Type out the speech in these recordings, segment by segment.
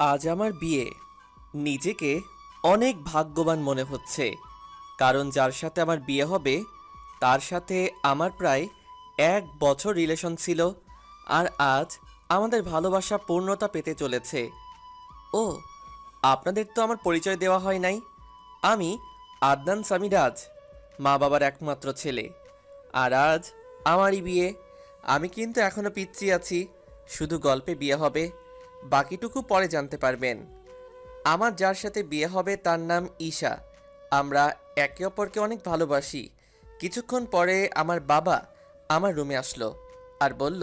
আজ আমার বিয়ে। নিজেকে অনেক ভাগ্যবান মনে হচ্ছে, কারণ যার সাথে আমার বিয়ে হবে তার সাথে আমার প্রায় 1 বছর রিলেশন ছিল। আর আজ আমাদের ভালোবাসা পূর্ণতা পেতে চলেছে। ও, আপনাদের তো আমার পরিচয় দেওয়া হয় নাই। আমি আদনান সামিরাজ, মা বাবার একমাত্র ছেলে। আর আজ আমারই বিয়ে। আমি কিন্তু এখনো পিচ্চি আছি, শুধু গল্পে বিয়ে হবে, বাকিটুকু পরে জানতে পারবেন। আমার যার সাথে বিয়ে হবে তার নাম ঈশা। আমরা একে অপরকে অনেক ভালোবাসি। কিছুক্ষণ পরে আমার বাবা আমার রুমে আসলো আর বলল,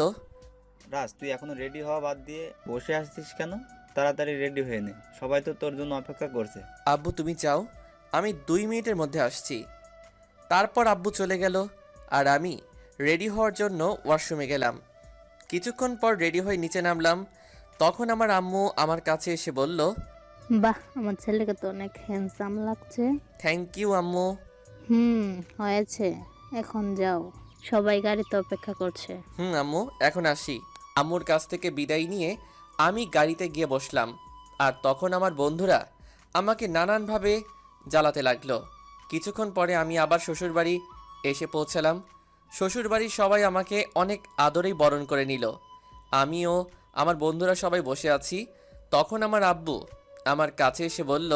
রাজ, তুই এখনো রেডি হওয়া বাদ দিয়ে বসে আসছিস কেন? তাড়াতাড়ি রেডি হয়ে নে, সবাই তো তোর জন্য অপেক্ষা করছে। আব্বু তুমি যাও, আমি 2 মিনিটের মধ্যে আসছি। তারপর আব্বু চলে গেল আর আমি রেডি হওয়ার জন্য ওয়াশরুমে গেলাম। কিছুক্ষণ পর রেডি হয়ে নিচে নামলাম। তখন আমার আম্মু আমার কাছে এসে বলল, বাহ, আমার ছেলেকে তো অনেক হ্যান্ডসাম লাগছে। থ্যাংক ইউ আম্মু। হুম, হয়েছে। এখন যাও, সবাই গাড়িতে অপেক্ষা করছে। আম্মু এখন আসি। আম্মুর কাছ থেকে বিদায় নিয়ে আমি গাড়িতে গিয়ে বসলাম। আর তখন আমার বন্ধুরা আমাকে নানানভাবে জ্বালাতে লাগলো। কিছুক্ষণ পরে আমি আবার শ্বশুরবাড়ি এসে পৌঁছালাম। শ্বশুরবাড়ির সবাই আমাকে অনেক আদরেই বরণ করে নিল। আমিও আমার বন্ধুরা সবাই বসে আছি। তখন আমার আব্বু আমার কাছে এসে বলল,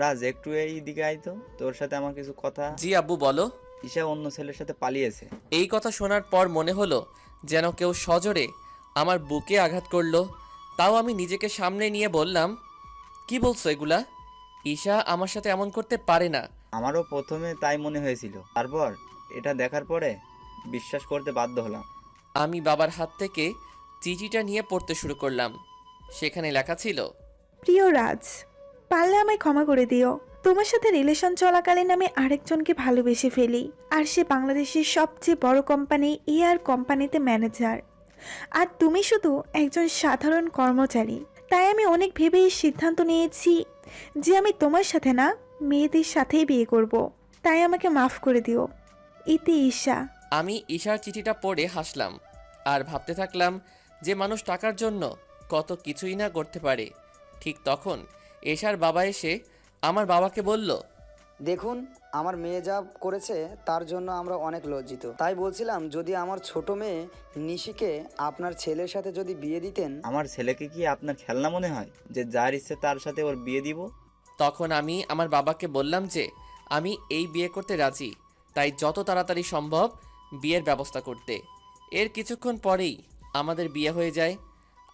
রাজ, একটু এই দিকে আয় তো, তোর সাথে আমার কিছু কথা। জি আব্বু বলো। ঈশা অন্য ছেলের সাথে পালিয়েছে। এই কথা শোনার পর মনে হলো যেন কেউ সজোরে আমার বুকে আঘাত করলো। তাও আমি নিজেকে সামনে নিয়ে বললাম, কি বলছো এগুলা? ঈশা আমার সাথে এমন করতে পারে না। আমারও প্রথমে তাই মনে হয়েছিল, তারপর এটা দেখার পরে বিশ্বাস করতে বাধ্য হলাম। আমি বাবার হাত থেকে চিঠিটা নিয়ে পড়তে শুরু করলাম। সেখানে লেখা ছিল, প্রিয় রাজ, পারলে আমায় ক্ষমা করে দিও। তোমার সাথে রিলেশন চলাকালীন আমি আরেকজনকে ভালোবেসে ফেলি, আর সে বাংলাদেশের সবচেয়ে বড় কোম্পানি এয়ার কোম্পানিতে ম্যানেজার। আর তুমি শুধু একজন সাধারণ কর্মচারী। তাই আমি অনেক ভেবেই সিদ্ধান্ত নিয়েছি যে আমি তোমার সাথে না, মেয়েদের সাথেই বিয়ে করব। তাই আমাকে মাফ করে দিও। ইতি ঈশা। আমি ঈশার চিঠিটা পড়ে হাসলাম আর ভাবতে থাকলাম যে মানুষ টাকার জন্য কত কিছুই না করতে পারে। ঠিক তখন ঈশার বাবা এসে আমার বাবাকে বলল, দেখুন, আমার মেয়ে যা করেছে তার জন্য আমরা অনেক লজ্জিত। তাই বলছিলাম, যদি আমার ছোট মেয়ে নিশিকে আপনার ছেলের সাথে যদি বিয়ে দিতেন। আমার ছেলেকে কি আপনার খেলনা মনে হয় যে যার ইচ্ছে তার সাথে ওর বিয়ে দিব? তখন আমি আমার বাবাকে বললাম যে আমি এই বিয়ে করতে রাজি, তাই যত তাড়াতাড়ি সম্ভব বিয়ের ব্যবস্থা করতে। এর কিছুক্ষণ পরেই আমাদের বিয়ে হয়ে যায়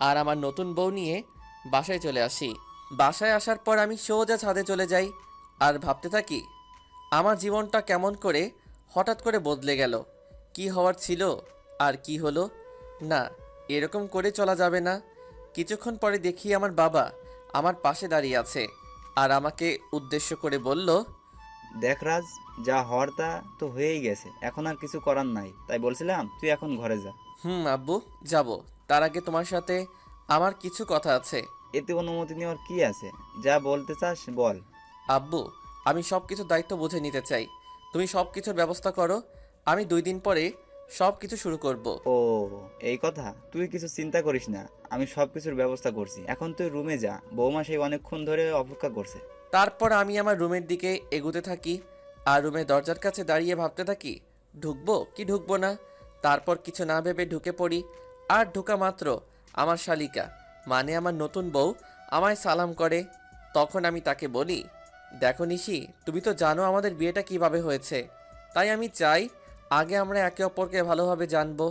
আর আমার নতুন বউ নিয়ে বাসায় চলে আসি। বাসায় আসার পর আমি সোজা ছাদে চলে যাই আর ভাবতে থাকি আমার জীবনটা কেমন করে হঠাৎ করে বদলে গেল। কি হওয়ার ছিল আর কি হলো। না, এরকম করে চলা যাবে না। কিছুক্ষণ পরে দেখি আমার বাবা আমার পাশে দাঁড়িয়ে আছে আর আমাকে উদ্দেশ্য করে বলল, দেখ রাজ, যা হওয়ার তা তো হয়েই গেছে, এখন আর কিছু করার নাই। তাই বলছিলাম তুই এখন ঘরে যা। আব্বু যাব। তার আগে তোমার সাথে আমার কিছু কথা আছে। এতে অনুমতি নেওয়ার কি আছে? যা বলতে চাস বল। আব্বু, আমি সব কিছুর দায়িত্ব বুঝে নিতে চাই। তুমি সব কিছুর ব্যবস্থা করো, আমি 2 দিন পরে সব কিছু শুরু করব। ও, এই কথা। তুই কিছু চিন্তা করিস না, আমি সব কিছুর ব্যবস্থা করছি। এখন তুই রুমে যা, বৌমা সেই অনেকক্ষণ ধরে অপেক্ষা করছে। তারপর আমি আমার রুমের দিকে এগুতে থাকি আর রুমের দরজার কাছে দাঁড়িয়ে ভাবতে থাকি ঢুকবো কি ঢুকবো না। তারপর কিছু না ভেবে ঢুকে পড়ি। আর ঢোকা মাত্র আমার শালিকা, মানে আমার নতুন বউ, আমায় সালাম করে। তখন আমি তাকে বলি, দেখো নিশি, তুমি তো জানো আমাদের বিয়েটা কিভাবে হয়েছে। তাই আমি চাই আগে আমরা একে অপরকে ভালোভাবে জানবো,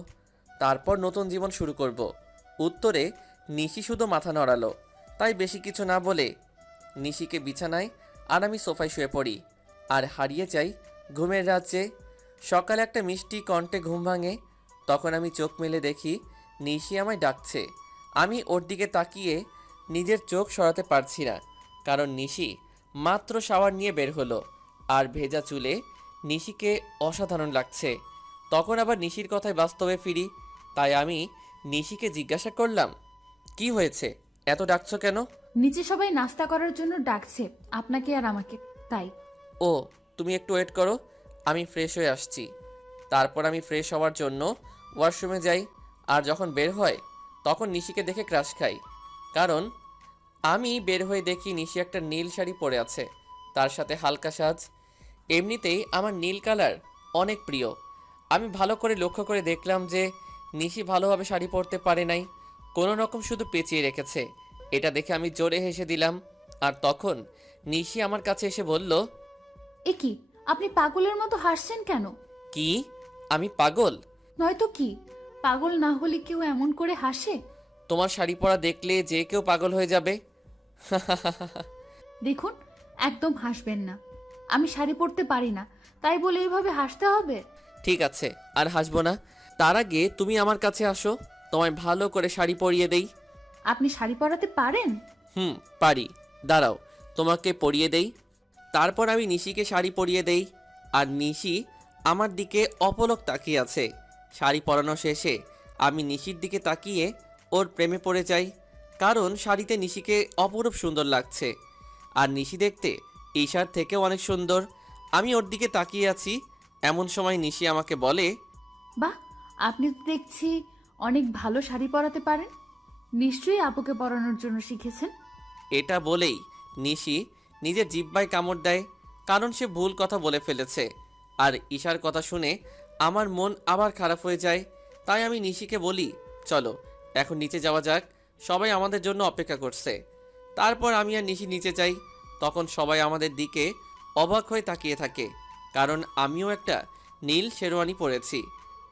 তারপর নতুন জীবন শুরু করব। উত্তরে নিশি শুধু মাথা নড়ালো। তাই বেশি কিছু না বলে নিশিকে বিছানায় আর আমি সোফায় শুয়ে পড়ি আর হারিয়ে যাই ঘুমের রাজ্যে। সকালে একটা মিষ্টি কণ্ঠে ঘুম ভাঙে। তখন আমি চোখ মেলে দেখি নিশি আমায় ডাকছে। আমি ওর দিকে তাকিয়ে নিজের চোখ সরাতে পারছি না, কারণ নিশি মাত্র শাওয়ার নিয়ে বের হলো আর ভেজা চুলে নিশিকে অসাধারণ লাগছে। তখন আবার নিশির কথায় বাস্তবে ফিরি। তাই আমি নিশিকে জিজ্ঞাসা করলাম, কি হয়েছে, এত ডাকছো কেন? নিচে সবাই নাস্তা করার জন্য ডাকছে, আপনাকে আর আমাকে, তাই। ও, তুমি একটু ওয়েট করো, আমি ফ্রেশ হয়ে আসছি। তারপর আমি ফ্রেশ হওয়ার জন্য ওয়াশরুমে যাই। আর যখন বের হয় তখন নিশিকে দেখে ক্রাশ খাই, কারণ আমি বের হয়ে দেখি নিশি একটা নীল শাড়ি পরে আছে, তার সাথে হালকা সাজ। এমনিতেই আমার নীল কালার অনেক প্রিয়। আমি ভালো করে লক্ষ্য করে দেখলাম যে নিশি ভালোভাবে শাড়ি পরতে পারে নাই, কোনো রকম শুধু পেঁচিয়ে রেখেছে। এটা দেখে আমি জোরে হেসে দিলাম। আর তখন নিশি আমার কাছে এসে বলল, এ কি, আপনি পাগলের মতো হাসছেন কেন? কি আমি পাগল? নয়তো কি, পাগল না হলে কেউ এমন করে হাসে? তোমার শাড়ি পরা দেখলে যে কেউ পাগল হয়ে যাবে। দেখুন, একদম হাসবেন না। আমি শাড়ি পরতে পারি না, তাই বলে এইভাবে হাসতে হবে? ঠিক আছে, আর হাসবো না। তার আগে তুমি আমার কাছে আসো, তোমায় ভালো করে শাড়ি পরিয়ে দেই। আপনি শাড়ি পরাতে পারেন? পারি। দাঁড়াও, তোমাকে পরিয়ে দেই। তারপর আমি নিশিকে শাড়ি পরিয়ে দেই, আর নিশি আমার দিকে অপলক তাকিয়ে আছে। শাড়ি পরানো শেষে আমি নিশির দিকে তাকিয়ে ওর প্রেমে পড়ে যাই, কারণ শাড়িতে নিশিকে অপরূপ সুন্দর লাগছে। আর নিশি দেখতে ঈশার থেকেও অনেক সুন্দর। আমি ওর দিকে তাকিয়ে আছি, এমন সময় নিশি আমাকে বলে, বাহ, আপনি তো দেখছি অনেক ভালো শাড়ি পরাতে পারেন। নিশ্চয়ই আপুকে পরানোর জন্য শিখেছেন। এটা বলেই নিশি নিজের জিহ্বায় কামড় দেয়, কারণ সে ভুল কথা বলে ফেলেছে। আর ঈশার কথা শুনে আমার মন আবার খারাপ হয়ে যায়। তাই আমি নিশিকে বলি, চলো এখন নিচে যাওয়া যাক, সবাই আমাদের জন্য অপেক্ষা করছে। তারপর আমি আর নিশি নিচে যাই। তখন সবাই আমাদের দিকে অবাক হয়ে তাকিয়ে থাকে, কারণ আমিও একটা নীল শেরওয়ানি পরেছি।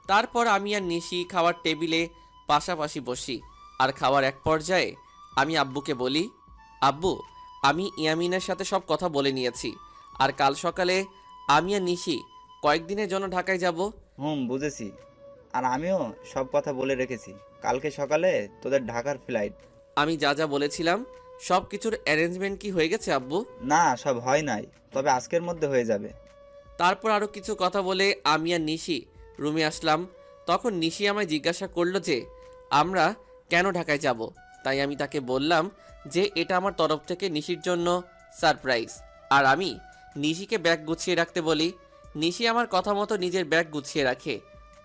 তারপর আমি আর নিশি খাওয়ার টেবিলে পাশাপাশি বসি। আর খাওয়ার এক পর্যায়ে আমি আব্বুকে বলি, আব্বু, আমি ইয়ামিনের সাথে সব কথা বলে নিয়েছি, আর কাল সকালে আমি আর নিশি কয়েকদিনের জন্য ঢাকায় যাব। বুঝেছি। আর আমিও সব কথা বলে রেখেছি, কালকে সকালে তোদের ঢাকার ফ্লাইট। আমি যা যা বলেছিলাম সব কিছুর অ্যারেঞ্জমেন্ট কি হয়ে গেছে আব্বু? না, সব হয় নাই, তবে আজকের মধ্যে হয়ে যাবে। তারপর আরও কিছু কথা বলে আমি আর নিশি রুমে আসলাম। তখন নিশি আমায় জিজ্ঞাসা করলো যে আমরা কেন ঢাকায় যাব। তাই আমি তাকে বললাম যে এটা আমার তরফ থেকে নিশির জন্য সারপ্রাইজ। আর আমি নিশিকে ব্যাগ গুছিয়ে রাখতে বলি। নিশি আমার কথা মতো নিজের ব্যাগ গুছিয়ে রাখে।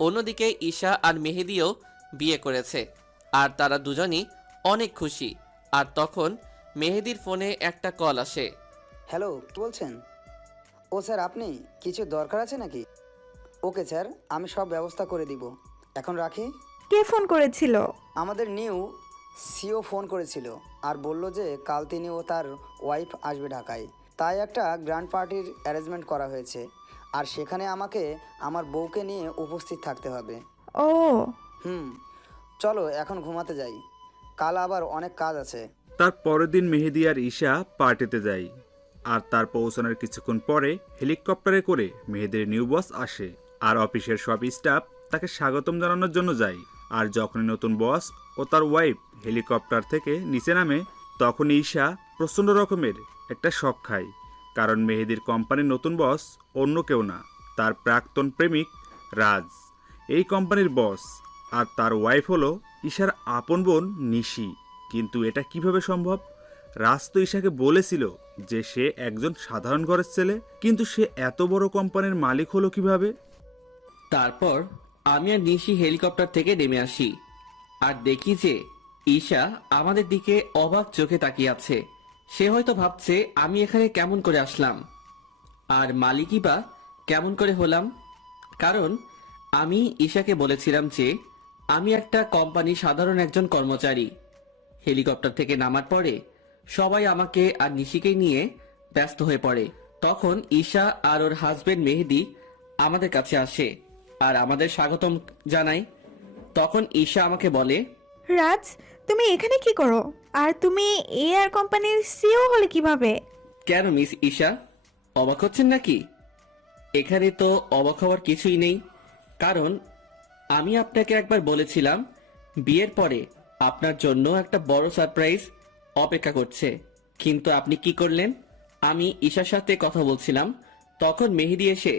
অন্যদিকে ঈশা আর মেহেদিও বিয়ে করেছে, আর তারা দুজনই অনেক খুশি। আর তখন মেহেদির ফোনে একটা কল আসে। হ্যালো, কি বলছেন? ও স্যার, আপনি কিছু দরকার আছে নাকি? ওকে স্যার, আমি সব ব্যবস্থা করে দিব। এখন রাখি। কে ফোন করেছিল? আমাদের নিউ সিও ফোন করেছিল আর বলল যে কাল তিনি ও তার ওয়াইফ আসবে ঢাকায়, তাই একটা গ্র্যান্ড পার্টির অ্যারেঞ্জমেন্ট করা হয়েছে। আর সেখানে আমাকে আমার বউকে নিয়ে উপস্থিত থাকতে হবে। ও, চলো এখন ঘুমাতে যাই, কাল আবার অনেক কাজ আছে। তার পরের দিন মেহেদি আর ঈশা পার্টিতে যায়, আর তার পৌঁছানোর কিছুক্ষণ পরে হেলিকপ্টারে করে মেহেদির নিউ বস আসে, আর অফিসের সব স্টাফ তাকে স্বাগতম জানানোর জন্য যায়। আর যখনই নতুন বস ও তার ওয়াইফ হেলিকপ্টার থেকে নিচে নামে, তখন ঈশা প্রচণ্ড রকমের একটা শক খায়, কারণ মেহেদির কোম্পানির নতুন বস অন্য কেউ না, তার প্রাক্তন প্রেমিক রাজ এই কোম্পানির বস। আর তার ওয়াইফ হলো ঈশার আপন বোন নিশি। কিন্তু এটা কিভাবে সম্ভব? রাজ তো ঈশাকে বলেছিল যে সে একজন সাধারণ ঘরের ছেলে, কিন্তু সে এত বড় কোম্পানির মালিক হলো কিভাবে? তারপর আমি আর নিশি হেলিকপ্টার থেকে নেমে আসি, আর দেখি যে ঈশা আমাদের দিকে অবাক চোখে তাকিয়ে আছে। সে হয়তো ভাবছে আমি এখানে কেমন করে আসলাম, আর মালিকই বা কেমন করে হলাম। কারণ আমি ঈশাকে বলেছিলাম যে আমি একটা কোম্পানির সাধারণ একজন কর্মচারী। হেলিকপ্টার থেকে নামার পরে সবাই আমাকে আর নিশিকে নিয়ে ব্যস্ত হয়ে পড়ে। তখন ঈশা আর ওর হাজবেন্ড মেহেদি আমাদের কাছে আসে আর আমাদের স্বাগতম জানায়। তখন ঈশা আমাকে বলে, রাজ, তুমি এখানে কি করো? আর তুমি এয়ার কোম্পানির সিও হলে কিভাবে? কেন মিস ঈশা, অবাক হচ্ছেন নাকি? এখানে তো অবাক হওয়ার কিছুই নেই, কারণ আমি আপনাকে একবার বলেছিলাম বিয়ের পরে আপনার জন্য একটা বড় সারপ্রাইজ অপেক্ষা করছে। কিন্তু আপনি কি করলেন? আমি ঈশার সাথে কথা বলছিলাম, তখন মেহেদি এসে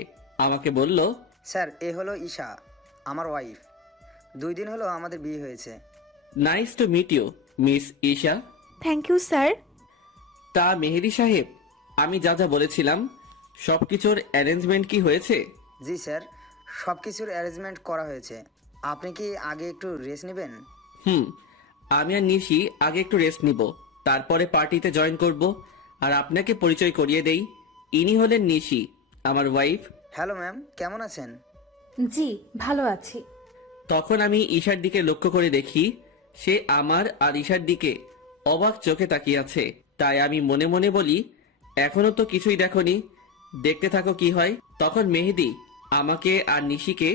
আমাকে বলল, স্যার, এ হলো ঈশা, আমার ওয়াইফ। 2 দিন হলো আমাদের বিয়ে হয়েছে। Nice to meet you miss Isha. Thank you sir. তা মেহেদি সাহেব, আমি যা যা বলেছিলাম সব কিছুর অ্যারেঞ্জমেন্ট কি হয়েছে? জি স্যার, সব কিছুর অ্যারেঞ্জমেন্ট করা হয়েছে। আপনি কি আগে একটু রেস্ট নেবেন? আমি আর নিশি আগে একটু রেস্ট নিব, তারপরে পার্টিতে জয়েন করব। আর আপনাকে পরিচয় করিয়ে দেই, ইনি হলেন নিশি, আমার ওয়াইফ। হ্যালো ম্যাম, কেমন আছেন? জি, ভালো আছি। তখন আমি ঈশার দিকে লক্ষ্য করে দেখি সে আমার আর ঈশার দিকে অবাক চোখে তাকিয়ে আছে। তাই আমি মনে মনে বলি, এখনো তো কিছুই দেখোনি, দেখতে থাকো কি হয়। তখন মেহেদি আমাকে আর নিশিকে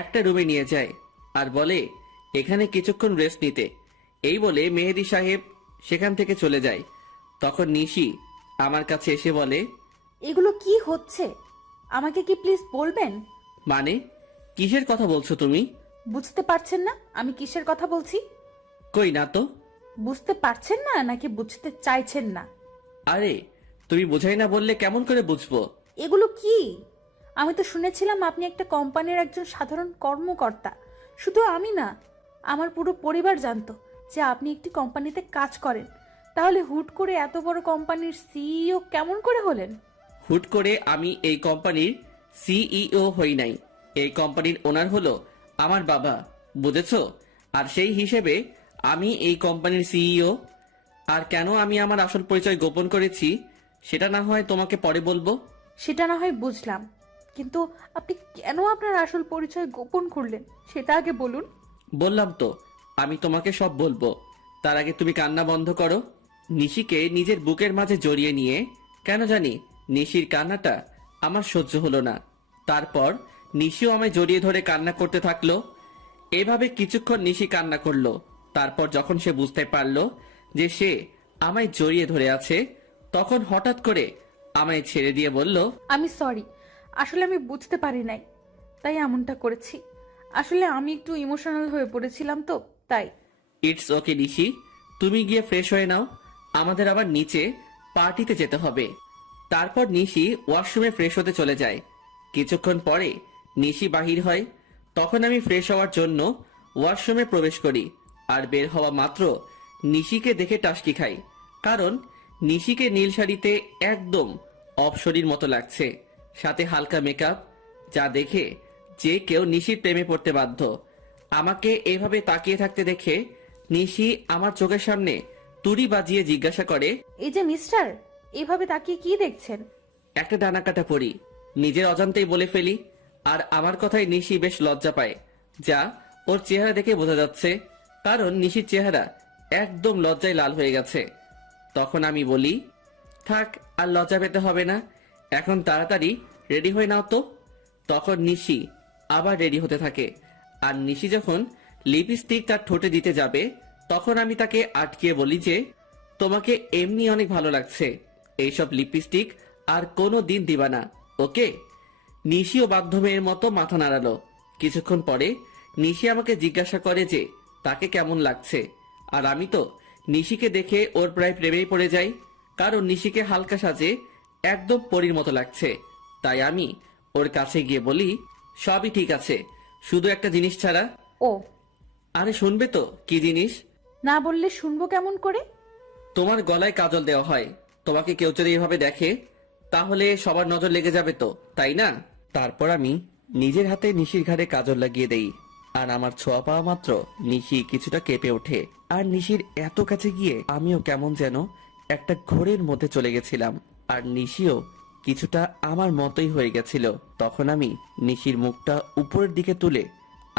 একটা রুমে নিয়ে যায় আর বলে এখানে কিছুক্ষণ রেস্ট নিতে। এই বলে মেহেদি সাহেব সেখান থেকে চলে যায়। তখন নিশি আমার কাছে এসে বলে, এগুলো কি হচ্ছে আমাকে কি প্লিজ বলবেন? মানে কিসের কথা বলছো তুমি? বুঝতে পারছেন না আমি কিসের কথা বলছি? কই না তো। বুঝতে পারছেন না নাকি বুঝতে চাইছেন না? আরে তুমি বোঝাই না বললে কেমন করে বুঝবো? এগুলো কি? আমি তো শুনেছিলাম আপনি একটা কোম্পানির একজন সাধারণ কর্মকর্তা। শুধু আমি না, আমার পুরো পরিবার জানতো যে আপনি একটি কোম্পানিতে কাজ করেন। তাহলে হুট করে এত বড় কোম্পানির সিইও কেমন করে হলেন? হুট করে আমি এই কোম্পানির সিইও হই নাই। এই কোম্পানির ওনার হলো আমার বাবা, বুঝেছো? আর সেই হিসেবে আমি এই কোম্পানির সিইও। আর কেন আমি আমার আসল পরিচয় গোপন করেছি সেটা না হয় তোমাকে পরে বলবো। সেটা না হয় বুঝলাম, কিন্তু আপনি কেন আপনার আসল পরিচয় গোপন করলেন সেটা আগে বলুন। বললাম তো আমি তোমাকে সব বলবো, তার আগে তুমি কান্না বন্ধ করো। নিশিকে নিজের বুকের মাঝে জড়িয়ে নিয়ে, কেন জানি নিশির কান্নাটা আমার সহ্য হলো না। তারপর নিশিও আমায় জড়িয়ে ধরে কান্না করতে থাকলো। এভাবে কিছুক্ষণ নিশি কান্না করলো। তারপর যখন সে বুঝতে পারলো যে সে আমায় জড়িয়ে ধরে আছে, তখন হঠাৎ করে আমায় ছেড়ে দিয়ে বলল, আমি সরি, আসলে আমি বুঝতে পারি নাই, তাই এমনটা করেছি। আসলে আমি একটু ইমোশনাল হয়ে পড়েছিলাম তো তাই। ইটস ওকে নিশি, তুমি গিয়ে ফ্রেশ হয়ে নাও, আমাদের আবার নিচে পার্টিতে যেতে হবে। তারপর নিশি ওয়াশরুমে ফ্রেশ হতে চলে যায়। কিছুক্ষণ পরে নিশি বাহির হয়। তখন আমি ফ্রেশ হওয়ার জন্য ওয়াশরুমে প্রবেশ করি। আর বের হওয়া মাত্র নিশিকে দেখে টাসকি খাই, কারণ নিশিকে নীল শাড়িতে একদম অপসরীর মতো লাগছে, সাথে হালকা মেকআপ, যা দেখে যে কেউ নিশির প্রেমে পড়তে বাধ্য। আমাকে এভাবে তাকিয়ে থাকতে দেখে নিশি আমার চোখের সামনে তুড়ি বাজিয়ে জিজ্ঞাসা করে, এই যে মিস্টার, এইভাবে তাকিয়ে কি দেখছেন? একটা ডানাকাটা পড়ি। নিজের অজান্তেই বলে ফেলি। আর আমার কথায় নিশি বেশ লজ্জা পায়, যা ওর চেহারা দেখে বোঝা যাচ্ছে, কারণ নিশির চেহারা একদম লজ্জায় লাল হয়ে গেছে। তখন আমি বলি, থাক আর লজ্জা পেতে হবে না, এখন তাড়াতাড়ি রেডি হয়ে নাও তো। তখন নিশি আবার রেডি হতে থাকে। আর নিশি যখন লিপস্টিক তার ঠোঁটে দিতে যাবে, তখন আমি তাকে আটকিয়ে বলি যে, তোমাকে এমনি অনেক ভালো লাগছে, এইসব লিপস্টিক আর কোনো দিন দিবা না, ওকে? নিশিও বাধ্য মেয়ের মতো মাথা নাড়ালো। কিছুক্ষণ পরে নিশি আমাকে জিজ্ঞাসা করে যে তাকে কেমন লাগছে। আর আমি তো নিশিকে দেখে ওর প্রায় প্রেমেই পড়ে যাই, কারণ নিশিকে হালকা সাজে একদম পরীর মতো লাগছে। তাই আমি ওর কাছে গিয়ে বলি, সবই ঠিক আছে, শুধু একটা জিনিস ছাড়া। ও, আরে শুনবে তো কি জিনিস? না বললে শুনবো কেমন করে? তোমার গলায় কাজল দেওয়া হয়, তোমাকে কেউ যদি এভাবে দেখে তাহলে সবার নজর লেগে যাবে তো, তাই না? তারপর আমি নিজের হাতে নিশির ঘাড়ে কাজল লাগিয়ে দেই। আর আমার ছোঁয়া পাওয়া মাত্র নিশি কিছুটা কেঁপে ওঠে। আর নিশির এত কাছে গিয়ে আমিও কেমন যেন একটা ঘোরের মধ্যে চলে গেছিলাম। আর নিশিও কিছুটা আমার মতোই হয়ে গেছিল। তখন আমি নিশির মুখটা উপরের দিকে তুলে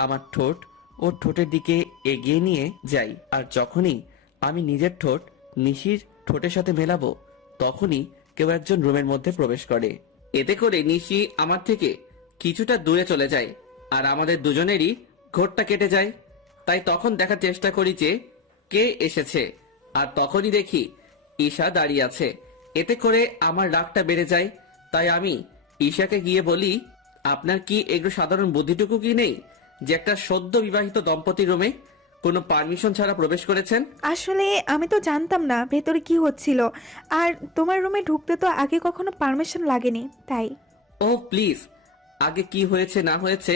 আমার ঠোঁট ওর ঠোঁটের দিকে এগিয়ে নিয়ে যাই। আর যখনই আমি নিজের ঠোঁট নিশির ঠোঁটের সাথে মেলাবো, তখনই কেউ একজন রুমের মধ্যে প্রবেশ করে। এতে করে নিশি আমার থেকে কিছুটা দূরে চলে যায় আর আমাদের দুজনেরই ঘোরটা কেটে যায়। তাই তখন দেখার চেষ্টা করি যে কে এসেছে, আর তখনই দেখি ঈশা দাঁড়িয়ে আছে। এতে করে আমার রাগটা বেড়ে যায়। তাই আমি ঈশাকে গিয়ে বলি, আপনার কি একটু সাধারণ বুদ্ধিটুকু কি নেই যে একটা সদ্য বিবাহিত দম্পতির রুমে কোনো পারমিশন ছাড়া প্রবেশ করেছেন? আসলে আমি তো জানতাম না ভেতরে কি হচ্ছিল, আর তোমার রুমে ঢুকতে তো আগে কখনো পারমিশন লাগেনি, তাই। ও প্লিজ, আগে কি হয়েছে না হয়েছে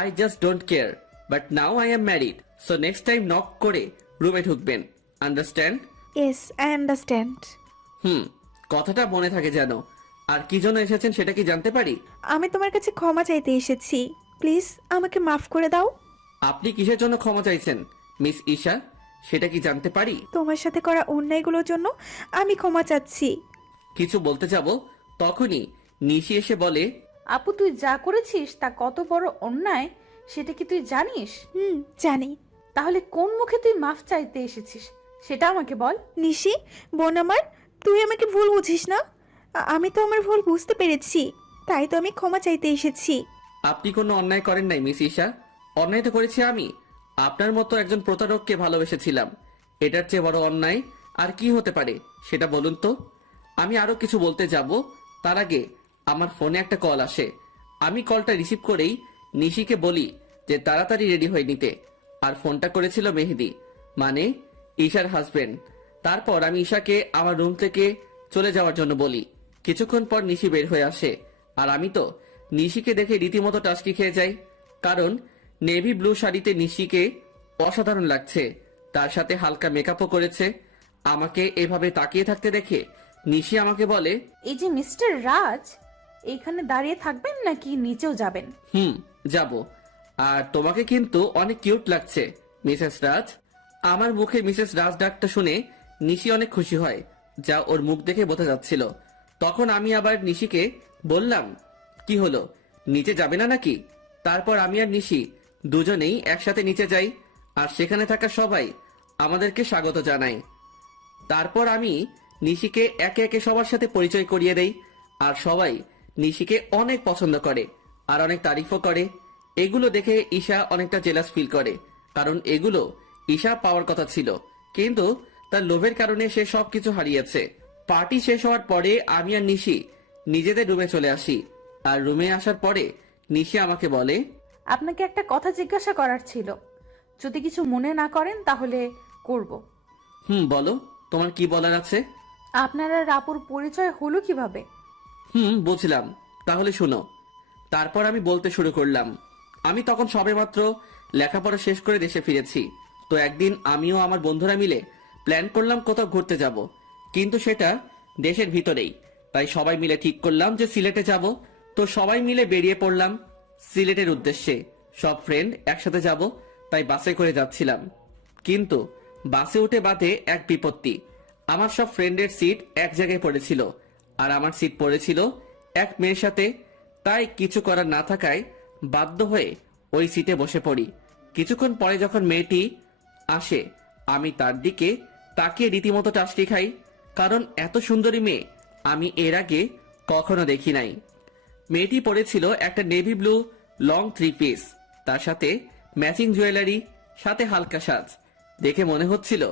I just don't care, but now I am married, so next time knock করে রুমে ঢুকবেন, আন্ডারস্ট্যান্ড? Yes, I understand. কথাটা মনে থাকে যেন। আর কি জন্য এসেছেন সেটা কি জানতে পারি? আমি তোমার কাছে ক্ষমা চাইতে এসেছি, প্লিজ আমাকে মাফ করে দাও। আপনি কিসের জন্য ক্ষমা চাইছেন মিস ঈশা, সেটা কি জানতে পারি? তোমার সাথে করা অন্যায়গুলোর জন্য আমি ক্ষমা চাচ্ছি। কিছু বলতে যাব তখনই নিশি এসে বলে, আপু তুই যা করেছিস তা কত বড় অন্যায় সেটা কি তুই জানিস? জানি। তাহলে কোন মুখে তুই মাফ চাইতে এসেছিস সেটা আমাকে বল। নিশি, বোন আমার, তুই আমাকে ভুল বুঝিস না। আমি তো আমার ভুল বুঝতে পেরেছি, তাই তো আমি ক্ষমা চাইতে এসেছি। আপনি কোনো অন্যায় করেন নাই মিস ঈশা। অন্যায় তো করেছি আমি। আপনার মতো একজন প্রতারককে ভালোবেসেছিলাম। এটার চেয়ে বড় অন্যায় আর কি হতে পারে সেটা বলুন তো। আমি আরো কিছু বলতে যাব, তার আগে আমার ফোনে একটা কল আসে। আমি কলটা রিসিভ করেই নিশিকে বলি যে তাড়াতাড়ি রেডি হয়ে নিতে। আর ফোনটা করেছিল মেহেদি, মানে ঈশার হাজবেন্ড। তারপর আমি ঈশাকে আমার রুম থেকে চলে যাওয়ার জন্য বলি। কিছুক্ষণ পর নিশি বের হয়ে আসে, আর আমি তো নিশিকে দেখে রীতিমতো টাস্কি খেয়ে যাই। কারণ নেভি ব্লু শাড়িতে নিশিকে অসাধারণ লাগছে, তার সাথে হালকা মেকআপও করেছে। আমাকে এভাবে তাকিয়ে থাকতে দেখে নিশি আমাকে বলে, এই যে মিস্টার রাজ, এইখানে দাঁড়িয়ে থাকবেন নাকি নিচেও যাবেন? যাব। আর তোমাকে কিন্তু অনেক কিউট লাগছে মিসেস রাজ। আমার মুখে মিসেস রাজ ডাকটা শুনে নিশি অনেক খুশি হয়, যা ওর মুখ দেখে বোঝা যাচ্ছিল। তখন আমি আবার নিশিকে বললাম, কি হলো, নিচে যাবে না নাকি? তারপর আমি আর নিশি দুজনেই একসাথে নিচে যাই, আর সেখানে থাকা সবাই আমাদেরকে স্বাগত জানায়। তারপর আমি নিশিকে একে একে সবার সাথে পরিচয় করিয়ে দেই, আর সবাই নিশিকে অনেক পছন্দ করে আর অনেক তারিফও করে। এগুলো দেখে ঈশা অনেকটা জেলাস ফিল করে, কারণ এগুলো ঈশা পাওয়ার কথা ছিল, কিন্তু তার লোভের কারণে সে সবকিছু হারিয়েছে। পার্টি শেষ হওয়ার পরে আমি আর নিশি নিজেদের রুমে চলে আসি। আর রুমে আসার পরে নিশি আমাকে বলে, আপনাকে একটা কথা জিজ্ঞাসা করার ছিল, যদি কিছু মনে না করেন তাহলে করব। বলো, তোমার কি বলার আছে? আপনার আর আপুর পরিচয় হলো কিভাবে? বুঝলাম, তাহলে শোনো। তারপর আমি বলতে শুরু করলাম। আমি তখন সবেমাত্র লেখাপড়া শেষ করে দেশে ফিরেছি। তো একদিন আমিও আমার বন্ধুরা মিলে প্ল্যান করলাম কোথাও ঘুরতে যাব, কিন্তু সেটা দেশের ভিতরেই। তাই সবাই মিলে ঠিক করলাম যে সিলেটে যাব। তো সবাই মিলে বেরিয়ে পড়লাম সিলেটের উদ্দেশ্যে। সব ফ্রেন্ড একসাথে যাব, তাই বাসে করে যাচ্ছিলাম। কিন্তু বাসে উঠে বাদে এক বিপত্তি। আমার সব ফ্রেন্ডের সিট এক জায়গায় পড়েছিল, আর আমার সিট পড়েছিল এক মেয়ের সাথে। তাই কিছু করার না থাকায় বাধ্য হয়ে ওই সিটে বসে পড়ি। কিছুক্ষণ পরে যখন মেয়েটি আসে, আমি তার দিকে তাকিয়ে রীতিমতো টাস্কি খাই, কারণ এত সুন্দরী মেয়ে আমি এর আগে কখনো দেখি নাই। মেয়েটি পরেছিল একটা নেভি ব্লু লং 3 পিস, তার সাথে ম্যাচিং জুয়েলারি, সাথে হালকা সাজ। দেখে মনে হচ্ছিল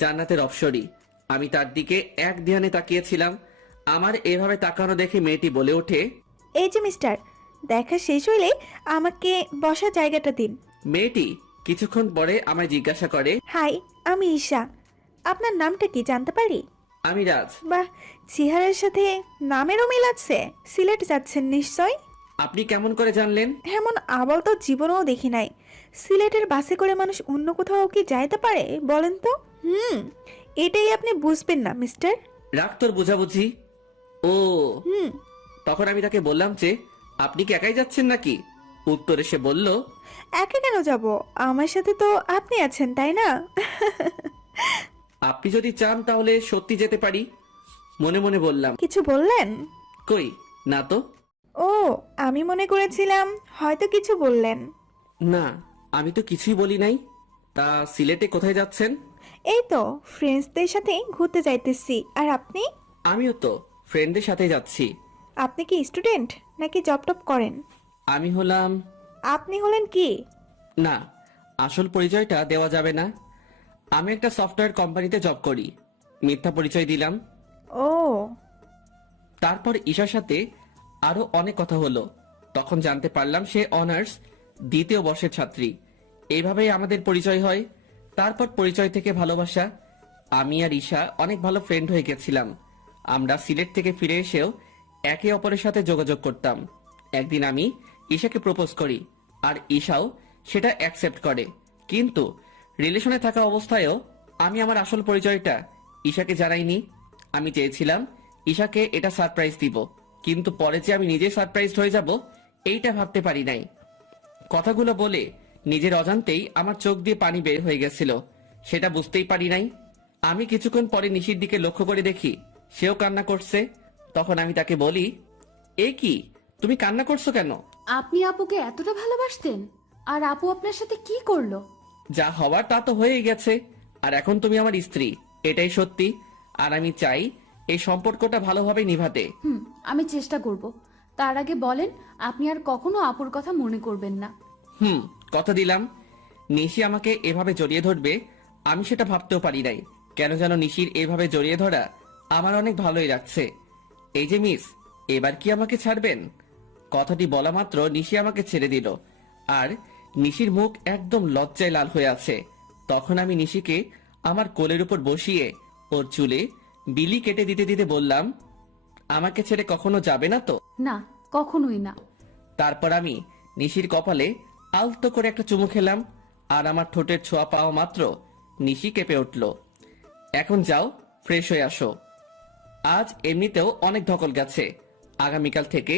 জান্নাতের অপসরী। আমি তার দিকে এক ধ্যানে তাকিয়েছিলাম। আমার এভাবে তাকানো দেখে মেয়েটি বলে ওঠে, এই যে মিস্টার, দেখা শেষ হলে আমাকে বসার জায়গাটা দিন। মেয়েটি কিছুক্ষণ পরে আমায় জিজ্ঞাসা করে, হাই, আমি ঈশা। আপনার নামটা কি জানতে পারি? আমি রাজ। বাহ, চেহারার সাথে নামেরও মিল আছে। সিলেট যাচ্ছেন নিশ্চয়? আপনি কেমন করে জানলেন? এমন আবাল তো জীবনেও দেখি নাই। সিলেটের বাসে করে মানুষ অন্য কোথাও কি যাইতে পারে বলেন তো? এটাই আপনি বুঝবেন না মিস্টার। রাগ তোর বুঝাবুঝি। ও, হুম তখন আমি তাকে বললাম যে, আপনি কি একাই যাচ্ছেন নাকি? উত্তরে সে বলল, একা কেন যাব? আমার সাথে তো আপনি আছেন, তাই না? আপনি যদি চান তাহলে সত্যি যেতে পারি। মনে মনে বললাম, কিছু বললেন? কই না তো। ও, আমি মনে করেছিলাম হয়তো কিছু বললেন। না, আমি তো কিছুই বলি নাই। তা সিলেটে কোথায় যাচ্ছেন? এই তো ফ্রেন্ডসদের সাথে ঘুরতে যাইতেছি। আর আপনি? আমিও তো ফ্রেন্ডের সাথে যাচ্ছি। আপনি কি স্টুডেন্ট নাকি জব টপ করেন? আমি হলাম, আপনি হলেন কি? না, আসল পরিচয়টা দেওয়া যাবে না। আমি একটা সফটওয়্যার কোম্পানিতে জব করি। মিথ্যা পরিচয় দিলাম। ও, তারপর ঈশার সাথে আরো অনেক কথা হলো। তখন জানতে পারলাম সে অনার্স 2য় বর্ষের ছাত্রী। এইভাবেই আমাদের পরিচয় হয়। তারপর পরিচয় থেকে ভালোবাসা। আমি আর ঈশা অনেক ভালো ফ্রেন্ড হয়ে গেছিলাম। আমরা সিলেট থেকে ফিরে এসেও একে অপরের সাথে যোগাযোগ করতাম। একদিন আমি ঈশাকে প্রপোজ করি, আর ঈশাও সেটা অ্যাকসেপ্ট করে। কিন্তু রিলেশনে থাকা অবস্থায়ও আমি আমার আসল পরিচয়টা ঈশাকে জানাইনি। আমি চেয়েছিলাম ঈশাকে এটা সারপ্রাইজ দিব, কিন্তু পরে যে আমি নিজে সারপ্রাইজড হয়ে যাব এইটা ভাবতে পারি নাই। কথাগুলো বলে নিজের অজান্তেই আমার চোখ দিয়ে পানি বের হয়ে গেছিল। সেটা বুঝতেই পারি নাই। আমি কিছুক্ষণ পরে নিশির দিকে লক্ষ্য করে দেখি সেও কান্না করছে। তখন আমি তাকে বলি, এ কি, তুমি কান্না করছো কেন? আপনি আপুকে এতটা ভালোবাসতেন, আর আপু আপনার সাথে কি করলো? যা হওয়ার তা তো হয়েই গেছে, আর এখন তুমি আমার স্ত্রী, এটাই সত্যি। আর আমি চাই এই সম্পর্কটা ভালোভাবে নিভাতে। আমি চেষ্টা করব। তার আগে বলেন, আপনি আর কখনো আপুর কথা মনে করবেন না। কথা দিলাম। নিশি আমাকে এভাবে জড়িয়ে ধরবে আমি সেটা ভাবতেও পারি নাই। কেন যেন নিশির এভাবে জড়িয়ে ধরা আমার অনেক ভালোই লাগছে। এই যে মিস, এবার কি আমাকে ছাড়বেন? কথাটি বলা মাত্র নিশি আমাকে ছেড়ে দিল, আর নিশির মুখ একদম লজ্জায় লাল হয়ে আছে। তখন আমি নিশিকে আমার কোলের উপর বসিয়ে ওর চুলে বিলি কেটে দিতে দিতে বললাম, আমাকে ছেড়ে কখনো যাবে না তো? না, কখনোই না। তারপর আমি নিশির কপালে আলতো করে একটা চুমু খেলাম, আর আমার ঠোঁটের ছোঁয়া পাওয়া মাত্র নিশি কেঁপে উঠল। এখন যাও, ফ্রেশ হয়ে আসো। আজ এমনিতেও অনেক ধকল গেছে, আগামীকাল থেকে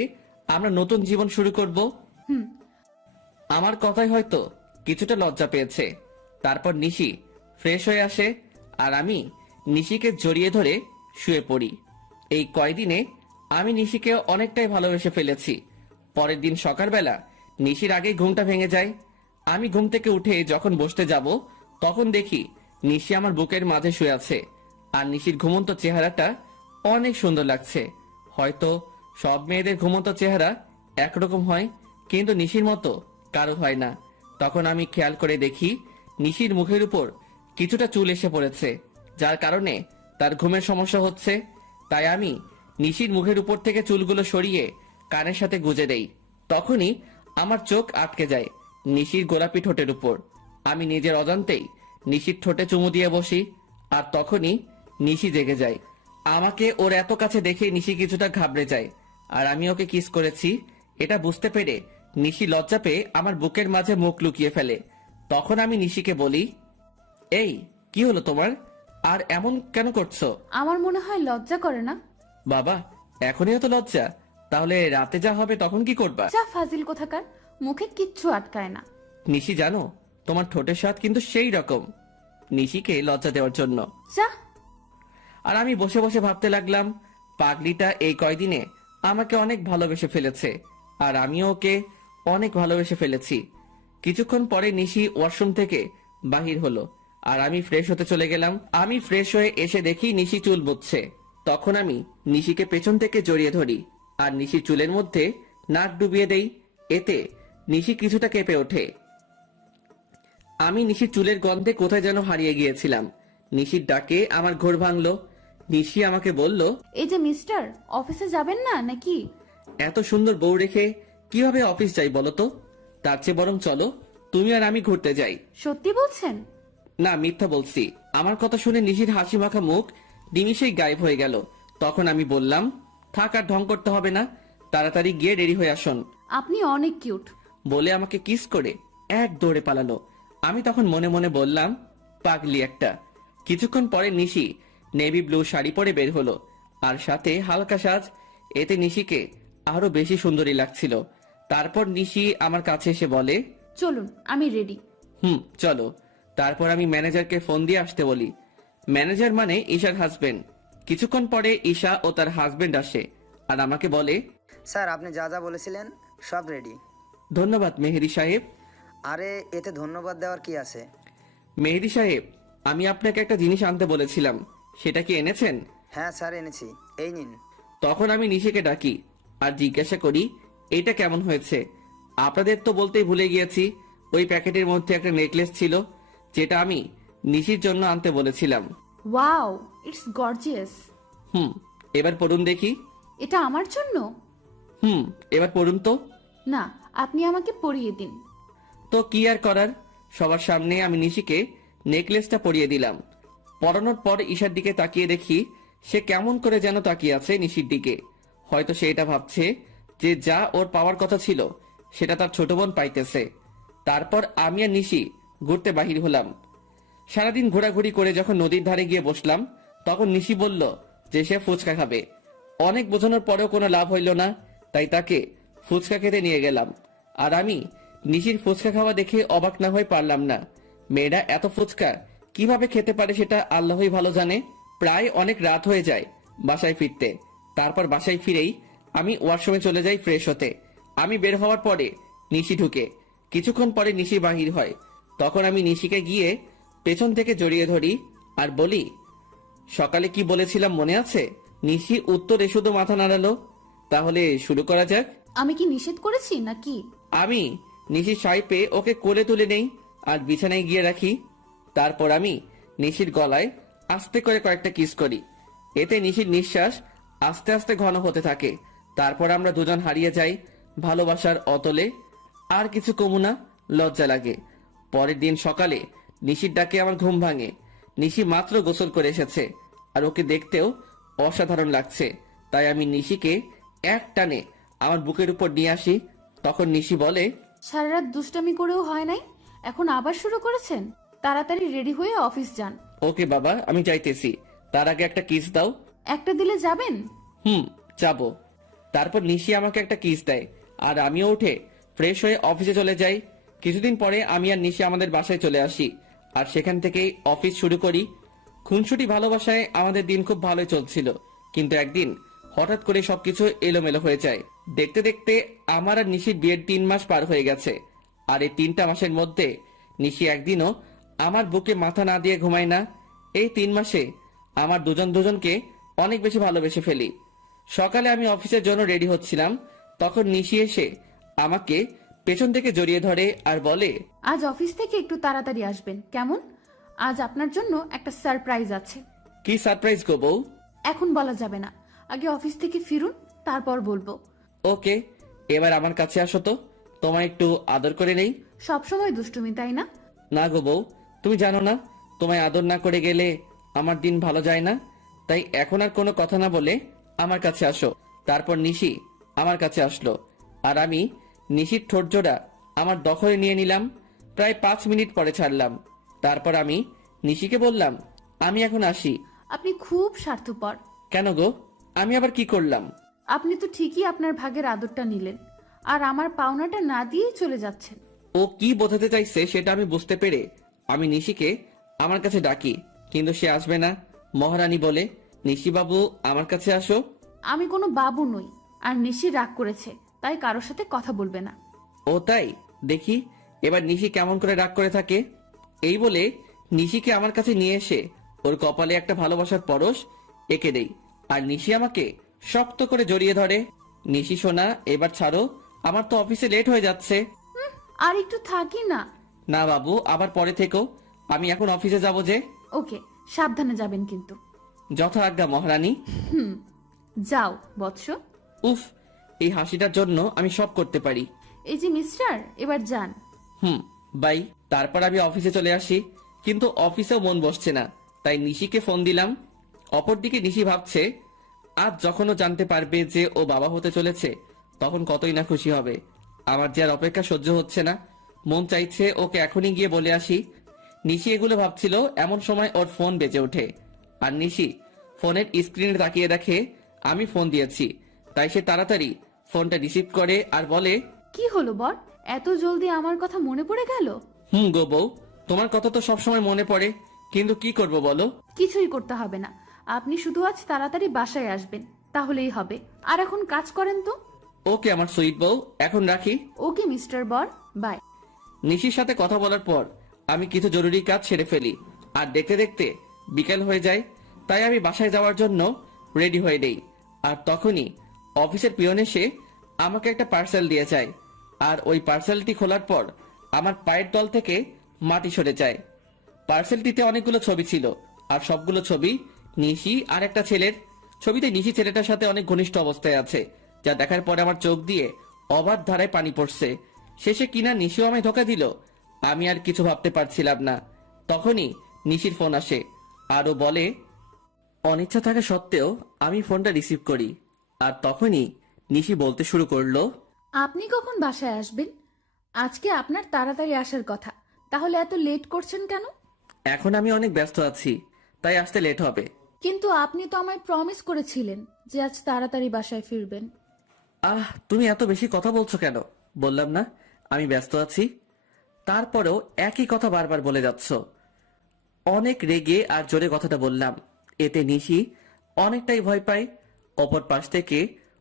আমরা নতুন জীবন শুরু করব। আমার কথায় হয়তো কিছুটা লজ্জা পেয়েছে। তারপর নিশি ফ্রেশ হয়ে আসে, আর আমি নিশিকে জড়িয়ে ধরে শুয়ে পড়ি। এই কয়দিনে আমি নিশিকে অনেকটাই ভালোবেসে ফেলেছি। পরের দিন সকালবেলা নিশির আগেই ঘুমটা ভেঙে যায়। আমি ঘুম থেকে উঠে যখন বসতে যাব, তখন দেখি নিশি আমার বুকের মাঝে শুয়ে আছে, আর নিশির ঘুমন্ত চেহারাটা অনেক সুন্দর লাগছে। হয়তো সব মেয়েদের ঘুমন্ত চেহারা একরকম হয়, কিন্তু নিশির মতো কারো হয় না। তখন আমি খেয়াল করে দেখি নিশির মুখের উপর কিছুটা চুল এসে পড়েছে, যার কারণে তার ঘুমের সমস্যা হচ্ছে। তাই আমি নিশির মুখের উপর থেকে চুলগুলো সরিয়ে কানের সাথে গুজে দেই। তখনই আমার চোখ আটকে যায় নিশির গোলাপি ঠোঁটের উপর। আমি নিজের অজান্তেই নিশির ঠোঁটে চুমু দিয়ে বসি, আর তখনই নিশি জেগে যায়। আমাকে ওর এত কাছে দেখে নিশি কিছুটা ঘাবড়ে যায়, আর আমি ওকে কিস করেছি এটা বুঝতে পেরে নিশি লজ্জা পেয়ে আমার বুকের মাঝে মুখ লুকিয়ে ফেলে। তখন আমি নিশিকে বলি, এই কি হলো তোমার, আর এমন কেন করছো? আমার মনে হয় লজ্জা করে না। বাবা, এখনই এত লজ্জা? তাহলে রাতে যা হবে তখন কি করবা? যা ফাজিল কোথাকার, মুখে কিচ্ছু আটকায় না। নিশি জানো, তোমার ঠোঁটের স্বাদ কিন্তু সেই রকম। নিশিকে লজ্জা দেওয়ার জন্য। যা। আর আমি বসে বসে ভাবতে লাগলাম, পাগলিটা এই কয়দিনে আমাকে অনেক ভালোবেসে ফেলেছে, আর আমিও ওকে অনেক ভালোবেসে ফেলেছি। কিছুক্ষণ পরে নিশি ওয়াশরুম থেকে বাহির হলো, আর আমি ফ্রেশ হতে চলে গেলাম। আমি ফ্রেশ হয়ে এসে দেখি নিশি চুল বুঝছে। তখন আমি নিশিকে পেছন থেকে জড়িয়ে ধরি, আর নিশির চুলের মধ্যে নাক ডুবিয়ে দেই। এতে নিশি কিছুটা কেঁপে ওঠে। আমি নিশির চুলের গন্ধে কোথায় যেন হারিয়ে গিয়েছিলাম। নিশির ডাকে আমার ঘোর ভাঙলো। নিশি আমাকে বলল, এই যে মিস্টার, অফিসে যাবেন না নাকি? এত সুন্দর বউ রেখে কিভাবে অফিস যাই বলো তো? তার চেয়ে বরং চলো তুমি আর আমি ঘুরতে যাই। সত্যি বলছেন? না, মিথ্যা বলছি। আমার কথা শুনে নিশির হাসি মাখা মুখ নিমিষেই গায়েব হয়ে গেল। তখন আমি বললাম, থাক, আর ঢং করতে হবে না, তাড়াতাড়ি গিয়ে রেডি হয়ে আসুন। আপনি অনেক কিউট। বলে আমাকে কিস করে এক দৌড়ে পালালো। আমি তখন মনে মনে বললাম, পাগলি একটা। কিছুক্ষণ পরে নিশি নেভি ব্লু শাড়ি পরে বের হলো, আর সাথে হালকা সাজ। এতে নিশিকে আরো বেশি সুন্দরী লাগছিল। তারপর নিশি আমার কাছে এসে বলে, চলুন, আমি রেডি। চলো। তারপর আমি ম্যানেজারকে ফোন দিয়ে আসতে বলি। ম্যানেজার মানে ঈশার হাজবেন্ড। কিছুক্ষণ পরে ঈশা ও তার হাজবেন্ড আসে, আর আমাকে বলে, স্যার, আপনি যা যা বলেছিলেন সব রেডি। ধন্যবাদ মেহেদি সাহেব। আরে, এতে ধন্যবাদ দেওয়ার কি আছে? মেহেদি সাহেব, আমি আপনাকে একটা জিনিস আনতে বলেছিলাম, সেটা কি এনেছেন? হ্যাঁ স্যার, এনেছি, এই নিন। তখন আমি নিশিকে ডাকি আর জিজ্ঞাসা করি, এইটা কেমন হয়েছে? আপনাদের তো বলতেই ভুলে গিয়েছি, ওই প্যাকেটের মধ্যে একটা নেকলেস ছিল, যেটা আমি নিশির জন্য আনতে বলেছিলাম। Wow, it's gorgeous. এবার পড়ুন দেখি। এটা আমার জন্য? এবার পড়ুন তো। না, আপনি আমাকে পরিয়ে দিন। তো কি আর করার, সবার সামনে আমি নিশিকে নেকলেসটা পরিয়ে দিলাম। পরানোর পর ঈশার দিকে তাকিয়ে দেখি সে কেমন করে যেন তাকিয়ে আছে নিশির দিকে। হয়তো সে এটা ভাবছে যে যা ওর পাওয়ার কথা ছিল সেটা তার ছোট বোন পাইতেছে। তারপর আমি আর নিশি ঘুরতে বাহির হলাম। সারাদিন ঘোরাঘুরি করে যখন নদীর ধারে গিয়ে বসলাম, তখন নিশি বলল যে সে ফুচকা খাবে। অনেক বোঝানোর পরেও কোনো লাভ হইল না, তাই তাকে ফুচকা খেতে নিয়ে গেলাম। আর আমি নিশির ফুচকা খাওয়া দেখে অবাক না হয়ে পারলাম না। মেয়েরা এত ফুচকা কিভাবে খেতে পারে সেটা আল্লাহই ভালো জানে। প্রায় অনেক রাত হয়ে যায় বাসায় ফিরতে। তারপর বাসায় ফিরেই আমি ওয়াশরুমে চলে যাই ফ্রেশ হতে। আমি বের হওয়ার পরে নিশি ঢুকে। কিছুক্ষণ পরে নিশি বাহির হয়। তখন আমি নিশিকে গিয়ে পেছন থেকে জড়িয়ে ধরি আর বলি, সকালে কি বলেছিলাম মনে আছে? নিশি উত্তরে শুধু মাথা নাড়ালো। তাহলে শুরু করা যাক। আমি কি নিষেধ করেছি নাকি? আমি নিশির সাই পেয়ে ওকে কোলে তুলে নেই আর বিছানায় গিয়ে রাখি। তারপর আমি নিশির গলায় আস্তে করে কয়েকটা কিস করি। এতে নিশির নিঃশ্বাস আস্তে আস্তে ঘন হতে থাকে। তারপর আমরা দুজন হারিয়ে যাই ভালোবাসার অতলে। আর কিছু কমু না, লজ্জা লাগে। পরের দিন সকালে নিশির ডাকে আমার ঘুম ভাঙে। নিশি মাত্র গোসল করে এসেছে আর ওকে দেখতেও অসাধারণ লাগছে। তাই আমি নিশিকে এক টানে আমার বুকের উপর নিয়ে আসি। তখন নিশি বলে, সারা রাত দুষ্টামি করেও হয় নাই, এখন আবার শুরু করেছেন? তাড়াতাড়ি রেডি হয়ে অফিস যান। ওকে বাবা, আমি যাইতেছি। তার আগে একটা কিস দাও। একটা দিলে যাবেন? যাবো। তারপর নিশি আমাকে একটা কিস দেয় আর আমিও উঠে ফ্রেশ হয়ে অফিসে চলে যাই। কিছুদিন পরে আমি আর নিশি আমাদের বাসায় চলে আসি আর সেখান থেকেই অফিস শুরু করি। খুনসুটি ভালোবাসায় আমাদের দিন খুব ভালোই চলছিল, কিন্তু একদিন হঠাৎ করে সবকিছু এলোমেলো হয়ে যায়। দেখতে দেখতে আমার আর নিশির বিয়ের 3 মাস পার হয়ে গেছে। আর এই 3টা মাসের মধ্যে নিশি একদিনও আমার বুকে মাথা না দিয়ে ঘুমায় না। এই 3 মাসে আমার দুজনকে অনেক বেশি ভালোবেসে ফেলি। সকালে আমি অফিসের জন্য রেডি হচ্ছিলাম, তখন নিশি এসে আমাকে পেছন থেকে জড়িয়ে ধরে আর বলে, আজ অফিস থেকে একটু তাড়াতাড়ি আসবেন কেমন? আজ আপনার জন্য একটা সারপ্রাইজ আছে। কি সারপ্রাইজ গো বউ? এখন বলা যাবে না, আগে অফিস থেকে ফিরুন, তারপর বলবো। ওকে, এবার আমার কাছে আসো তো, তোমায় একটু আদর করে নেই। সবসময় দুষ্টুমি, তাই না? না গো বউ, তুমি জানো না, তোমায় আদর না করে গেলে আমার দিন ভালো যায় না। তাই এখন আর কোনো কথা না বলে আমার কাছে আসো। তারপর নিশি আমার কাছে আসলো আর আমি নিশির ঠোঁটজোড়া আমার দখলে নিয়ে নিলাম। প্রায় 5 মিনিট পরে ছাড়লাম। তারপর আমি নিশিকে বললাম, আমি এখন আসি। আপনি খুব স্বার্থপর। কেন গো, আমি আবার কি করলাম? আপনি তো ঠিকই আপনার ভাগের আদরটা নিলেন, আর আমার পাওনাটা না দিয়েই চলে যাচ্ছেন। ও কি বোঝাতে চাইছে সেটা আমি বুঝতে পেরে আমি নিশিকে আমার কাছে ডাকি, কিন্তু সে আসবে না। মহারানী বলে, নিশি বাবু আমার কাছে আসো। আমি কোনো বাবু নই, আর নিশি রাগ করেছে, তাই কারোর সাথে কথা বলবে না। ও তাই, দেখি এবার নিশি কেমন করে রাগ করে থাকে। এই বলে নিশিকে আমার কাছে নিয়ে এসে ওর কপালে একটা ভালোবাসার পরশ এঁকে দেই আর নিশি আমাকে শক্ত করে জড়িয়ে ধরে। নিশি সোনা, এবার ছাড়ো, আমার তো অফিসে লেট হয়ে যাচ্ছে। আর একটু থাকি না। না বাবু, আবার পরে থেকো, আমি এখন অফিসে যাব যে। ওকে, সাবধানে যাবেন কিন্তু। যথা আজ্ঞা মহারানী। যাও বৎস। উফ, এই হাসিটার জন্য আমি সব করতে পারি। এই যে মিস্টার, এবার যান। বাই। তারপর আমি অফিসে চলে আসি, কিন্তু অফিসেও মন বসছে না, তাই নিশিকে ফোন দিলাম। অপরদিকে নিশি ভাবছে, আজ যখন ও জানতে পারবে যে ও বাবা হতে চলেছে, তখন কতই না খুশি হবে। আমার যে আর অপেক্ষা সহ্য হচ্ছে না, মন চাইছে ওকে এখনই গিয়ে বলে আসি। নিশি এগুলো ভাবছিল, এমন সময় ওর ফোন বেজে ওঠে আর নিশি ফোনের স্ক্রিনে তাকিয়ে দেখে আমি ফোন দিয়েছি। তাই সে তাড়াতাড়ি ফোনটা রিসিভ করে আর বলে, কি হলো বর, এত জলদি আমার কথা মনে পড়ে গেল? গো বউ, তোমার কথা তো সবসময় মনে পড়ে, কিন্তু কি করব বলো? কিছুই করতে হবে না, আপনি শুধু আজ তাড়াতাড়ি বাসায় আসবেন, তাহলেই হবে। আর এখন কাজ করেন তো। ওকে আমার সুইট বউ, এখন রাখি। ওকে মিস্টার বর, বাই। নিশির সাথে কথা বলার পর আমি কিছু জরুরি কাজ সেরে ফেলি আর দেখতে দেখতে বিকেল হয়ে যায়। তাই আমি বাসায় যাওয়ার জন্য রেডি হয়ে নেই। আর তখনই অফিসের পিয়ন এসে আমাকে একটা পার্সেল দিয়ে যায় আর ওই পার্সেলটি খোলার পর আমার পায়ের তল থেকে মাটি সরে যায়। পার্সেলটিতে অনেকগুলো ছবি ছিল আর সবগুলো ছবি নিশি আর একটা ছেলের। ছবিতে নিশি ছেলেটার সাথে অনেক ঘনিষ্ঠ অবস্থায় আছে, যা দেখার পরে আমার চোখ দিয়ে অবাধ ধারায় পানি পড়ছে। শেষে কিনা নিশিও আমায় ধোকা দিল। আমি আর কিছু ভাবতে পারছিলাম না। তখনই নিশির ফোন আসে আর ও বলে, অনিচ্ছা থাকা সত্ত্বেও আমি ফোনটা রিসিভ করি। আর তখনই নিশি বলতে শুরু করলো, আপনি কখন বাসায় আসবেন? আজকে আপনার তাড়াতাড়ি আসার কথা, তাহলে এত লেট করছেন কেন? এখন আমি অনেক ব্যস্ত আছি, তাই আসতে লেট হবে। কিন্তু আপনি তো আমায় প্রমিস করেছিলেন যে আজ তাড়াতাড়ি বাসায় ফিরবেন। তুমি এত বেশি কথা বলছো কেন? বললাম না আমি ব্যস্ত আছি, তারপরেও একই কথা বারবার বলে যাচ্ছ। অনেক রেগে আর জোরে কথাটা বললাম। এতে নিশি অনেকটাই ভয় পায়। অপর পাশ থেকে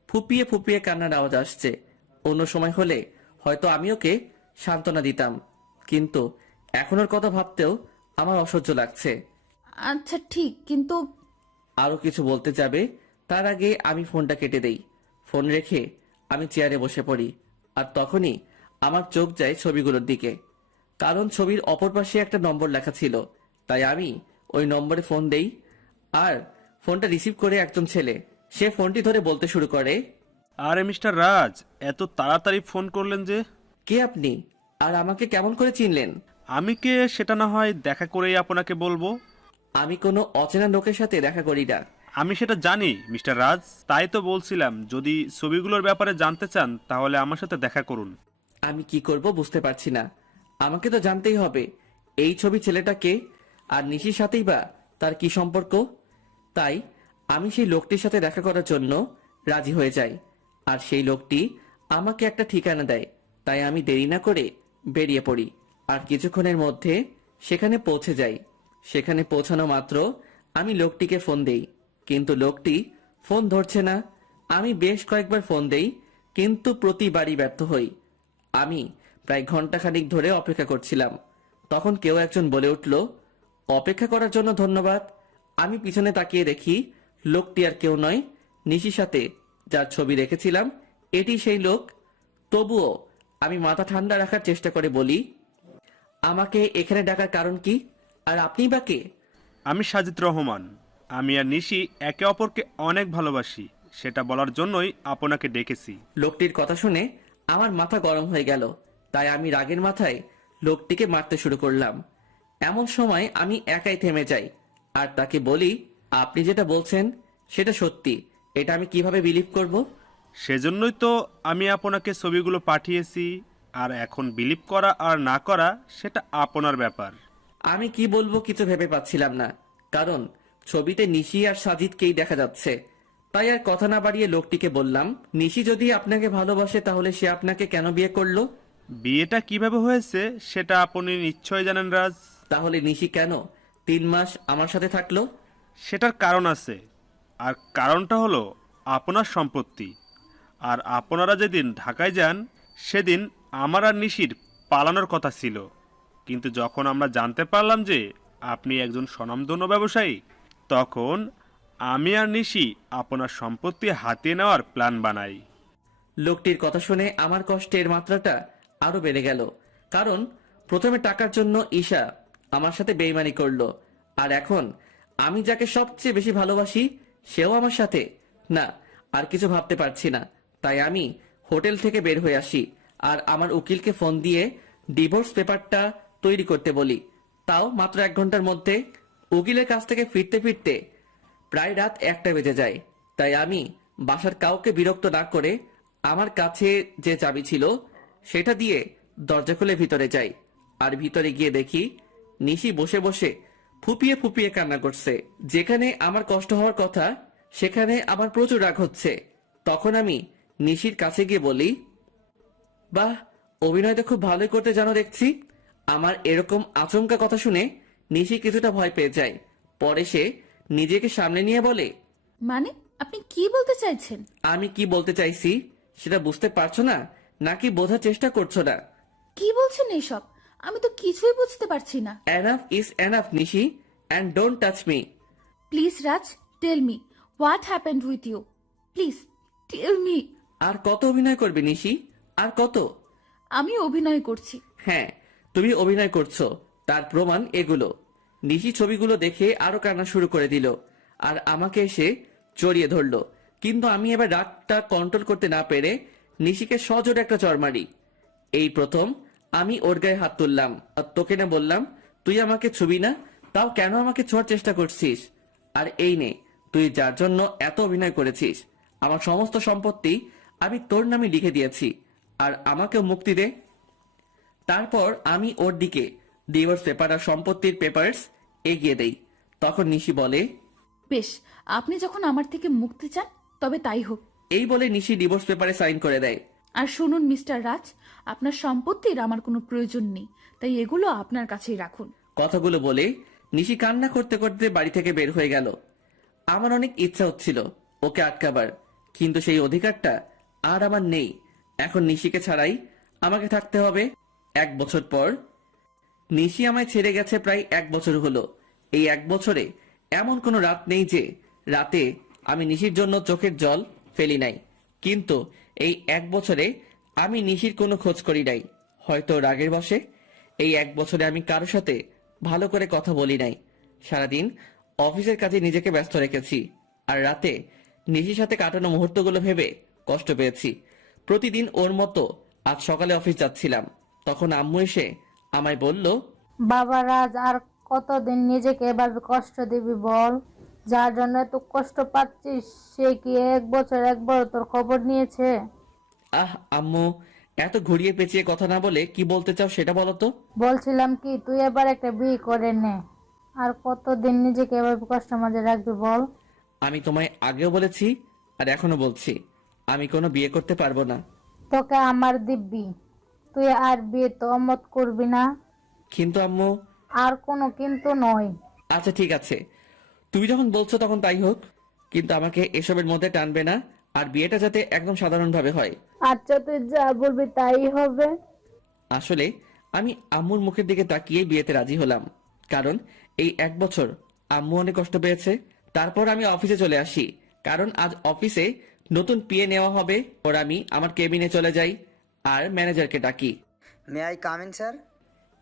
ফুপিয়ে ফুপিয়ে কান্নার আওয়াজ আসছে। অন্য সময় হলে হয়তো আমি ওকে সান্ত্বনা দিতাম, কিন্তু এখন ওর কথা ভাবতেও আমার অসহ্য লাগছে। আচ্ছা ঠিক, কিন্তু আরও কিছু বলতে যাবে তার আগে আমি ফোনটা কেটে দেই। ফোন রেখে আমি চেয়ারে বসে পড়ি, আর তখনই আমার চোখ যায় ছবিগুলোর দিকে। কারণ ছবির অপর পাশে একটা নম্বর লেখা ছিল, তাই আমি ওই নম্বরে ফোন দেই। আর ফোনটা রিসিভ করে একজন ছেলে, সে ফোনটি ধরে বলতে শুরু করে, আরে মিস্টার রাজ, এত তাড়াতাড়ি ফোন করলেন যে? কে আপনি, আর আমাকে কেমন করে চিনলেন? আমি কে সেটা না হয় দেখা করেই আপনাকে বলবো। আমি কোনো অচেনা লোকের সাথে দেখা করি না। আমি সেটা জানি মিস্টার রাজ, তাই তো বলছিলাম যদি ছবিগুলোর ব্যাপারে জানতে চান তাহলে আমার সাথে দেখা করুন। আমি কি করব বুঝতে পারছি না। আমাকে তো জানতেই হবে এই ছবি ছেলেটাকে, আর নিশির সাথেই বা তার কি সম্পর্ক। তাই আমি সেই লোকটির সাথে দেখা করার জন্য রাজি হয়ে যাই, আর সেই লোকটি আমাকে একটা ঠিকানা দেয়। তাই আমি দেরি না করে বেরিয়ে পড়ি, আর কিছুক্ষণের মধ্যে সেখানে পৌঁছে যাই। সেখানে পৌঁছানো মাত্র আমি লোকটিকে ফোন দেই, কিন্তু লোকটি ফোন ধরছে না। আমি বেশ কয়েকবার ফোন দেই, কিন্তু প্রতিবারই ব্যর্থ হই। আমি প্রায় ঘন্টাখানিক ধরে অপেক্ষা করছিলাম। তখন কেউ একজন বলে উঠল, অপেক্ষা করার জন্য ধন্যবাদ। আমি পিছনে তাকিয়ে দেখি লোকটি আর কেউ নয়, নিশির সাথে যার ছবি রেখেছিলাম এটি সেই লোক। তবুও আমি মাথা ঠান্ডা রাখার চেষ্টা করে বলি, আমাকে এখানে ডাকার কারণ কি, আর আপনিই বা কে? আমি সাজিদ রহমান। আমি আর নিশি একে অপরকে অনেক ভালোবাসি, সেটা বলার জন্যই আপনাকে ডেকেছি। লোকটির কথা শুনে আমার মাথা গরম হয়ে গেল, তাই আমি রাগের মাথায় লোকটিকে মারতে শুরু করলাম। এমন সময় আমি একাই থেমে যাই, আর তাকে বলি, আপনি যেটা বলছেন সেটা সত্যি, এটা আমি কিভাবে বিলিভ করব? সেজন্যই তো আমি আপনাকে ছবিগুলো পাঠিয়েছি, আর এখন বিলিভ করা আর না করা সেটা আপনার ব্যাপার। আমি কি বলবো কিছু ভেবে পাচ্ছিলাম না, কারণ ছবিতে নিশি আর সাজিদকেই দেখা যাচ্ছে। তাই আর কথা না বাড়িয়ে লোকটিকে বললাম, নিশি যদি আপনাকে ভালোবাসে তাহলে সে আপনাকে কেন বিয়ে করলো? বিয়েটা কিভাবে হয়েছে সেটা আপনি নিশ্চয় জানেন রাজ। তাহলে নিশি কেন 3 মাস আমার সাথে থাকলো? সেটার কারণ আছে, আর কারণটা হলো আপনার সম্পত্তি। আর আপনারা যেদিন ঢাকায় যান সেদিন আমার আর নিশির পালানোর কথা ছিল, কিন্তু যখন আমরা জানতে পারলাম যে আপনি একজন স্বনামধন্য ব্যবসায়ী, তখন আমি আর নিশি আপনার সম্পত্তি হাতিয়ে নেওয়ার প্ল্যান বানাই। লোকটির কথা শুনে আমার কষ্টের মাত্রাটা আরো বেড়ে গেল। কারণ প্রথমে টাকার জন্য ঈশা আমার সাথে বেইমানি করলো, আর এখন আমি যাকে সবচেয়ে বেশি ভালোবাসি সেও আমার সাথে। না, আর কিছু ভাবতে পারছি না। তাই আমি হোটেল থেকে বের হয়ে আসি, আর আমার উকিলকে ফোন দিয়ে ডিভোর্স পেপারটা তৈরি করতে বলি। তাও মাত্র 1 ঘন্টার মধ্যে। উকিলের কাছ থেকে ফিরতে ফিরতে প্রায় রাত 1টা বেজে যায়। তাই আমি বাসার কাউকে বিরক্ত না করে আমার কাছে যে চাবি ছিল সেটা দিয়ে দরজা খুলে ভিতরে যাই, আর ভিতরে গিয়ে দেখি নিশি বসে বসে ফুপিয়ে ফুপিয়ে কান্না করছে। যেখানে আমার কষ্ট হওয়ার কথা সেখানে আমার প্রচুর রাগ হচ্ছে। তখন আমি নিশির কাছে গিয়ে বলি, বাহ, অভিনয় তো খুব ভালোই করতে জানো দেখছি। আমার এরকম আচমকা কথা শুনে নিশি কিছুটা ভয় পেয়ে যায়। পরে সে নিজেকে সামনে নিয়ে বলে, মানে আপনি কি বলতে চাইছেন? আমি কি বলতে চাইছি সেটা বুঝতে পারছো না, নাকি বোঝার চেষ্টা করছো না? কি বলছেন এইসব? আমি তো কিছুই বুঝতে পারছি না। Enough is enough Nishi, and don't touch me. Please Raj, tell me what happened with you. Please tell me. আর কত অভিনয় করবে নিশি, আর কত? আমি অভিনয় করছি। হ্যাঁ, তুমি অভিনয় করছো, তার প্রমাণ এগুলো। নিশি ছবিগুলো দেখে আরো কান্না শুরু করে দিল, আর আমাকে এসে জড়িয়ে ধরলো। কিন্তু আমি এবার রাগটা কন্ট্রোল করতে না পেরে নিশিকে সজোরে একটা চড় মারি। এই প্রথম আমি ওর গায়ে হাত তুললাম, আর তোকে না বললাম তুই আমাকে ছবি না, তাও কেন আমাকে ছোঁয়ার চেষ্টা করছিস? আর এই নে, তুই যার জন্য এত অভিনয় করেছিস, আমার সমস্ত সম্পত্তি আমি তোর নামে লিখে দিয়েছি, আর আমাকেও মুক্তি দে। তারপর আমি ওর দিকে ডিভোর্স পেপার আর সম্পত্তির পেপারস এগিয়ে দেই। তখন নিশি বলে, বেশ, আপনি যখন আমার থেকে মুক্তি চান তবে তাই হোক। এই বলে নিশি ডিভোর্স পেপারে সাইন করে দেয়। আর শুনুন মিস্টার রাজ, আপনার সম্পত্তির আমার কোনো প্রয়োজন নেই, তাই এগুলো আপনার কাছেই রাখুন। কথাগুলো বলে নিশি কান্না করতে করতে বাড়ি থেকে বের হয়ে গেল। আমার অনেক ইচ্ছা হচ্ছিল ওকে আটকাবার, কিন্তু সেই অধিকারটা আর আমার নেই। এখন নিশিকে ছাড়াই আমাকে থাকতে হবে। 1 বছর পর নিশি আমায় ছেড়ে গেছে, প্রায় 1 বছর হলো। এই 1 বছরে এমন কোনো রাত নেই যে রাতে আমি নিশির জন্য চোখের জল ফেলি নাই। কিন্তু এই 1 বছরে আমি নিশির কোনো খোঁজ করি নাই, হয়তো রাগের বশে। এই 1 বছরে আমি কারোর সাথে ভালো করে কথা বলি নাই। সারাদিন অফিসের কাজে নিজেকে ব্যস্ত রেখেছি, আর রাতে নিশির সাথে কাটানো মুহূর্তগুলো ভেবে কষ্ট পেয়েছি। প্রতিদিন ওর মতো আজ সকালে অফিস যাচ্ছিলাম, তখন আম্মু এসে আমায় বলল, বাবা রাজ, আর কতদিন নিজেকে এভাবে কষ্ট দিবি বল? যার জন্য এত কষ্ট পাচ্ছিস সে কি 1 বছর একবার তোর খবর নিয়েছে? আহ আম্মু, এত ঘুরিয়ে পেঁচিয়ে কথা না বলে কি বলতে চাও সেটা বলো তো। বলছিলাম কি, তুই এবার একটা বিয়ে করে নে। আর কতদিন নিজেকে এভাবে কষ্ট মাঝে রাখবি বল? আমি তোমায় আগেও বলেছি আর এখনো বলছি, আমি কোনো বিয়ে করতে পারবো না। তোকে আমার দিব্যি, তুই আর বিয়ে তো অমত করবি না। কিন্তু আম্মু। আর কোনো কিন্তু নয়। আচ্ছা ঠিক আছে, তুমি যখন বলছো তখন তাই হোক, কিন্তু আমাকে এসবের মধ্যে টানবে না, আর বিয়েটা যাতে একদম সাধারণভাবে হয়। আচ্ছা, তুই যা বলবি তাই হবে। আসলে আমি আম্মুর মুখের দিকে তাকিয়ে বিয়েতে রাজি হলাম, কারণ এই 1 বছর আম্মু অনেক কষ্ট পেয়েছে। তারপর আমি অফিসে চলে আসি, কারণ আজ অফিসে নতুন পিএ নেওয়া হবে। ওর আমি আমার কেবিনে চলে যাই আর ম্যানেজারকে ডাকি। May I come in sir?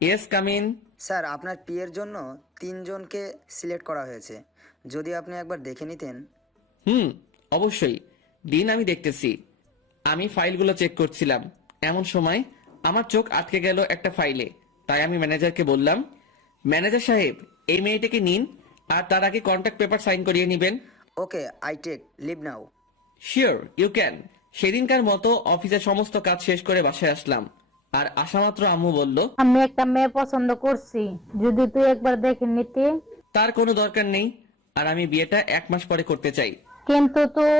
Yes, come in. Sir, আপনার পিএর জন্য 3 জনকে সিলেক্ট করা হয়েছে, যদি আপনি একবার দেখে নিতেন। অবশ্যই দিন, আমি দেখতেছি। আমি ফাইলগুলো চেক করছিলাম, এমন সময় আমার চোখ আটকে গেল একটা ফাইলে। তাই আমি ম্যানেজারকে বললাম, ম্যানেজার সাহেব, এই মেয়েটাকে নিন, আর তার আগে কন্ট্যাক্ট পেপার সাইন করিয়ে নেবেন। Okay, I take leave now. Sure, you can. সেদিনকার মতো অফিসের সমস্ত কাজ শেষ করে বাসায় আসলাম, আর আসামাত্র আম্মু বলল, আমি একটা মেয়ে পছন্দ করছি, যদি তুই একবার দেখে নিতি। তার কোনো দরকার নেই, আর আমি বিয়েটা 1 মাস পরে করতে চাই। কিন্তু তুই।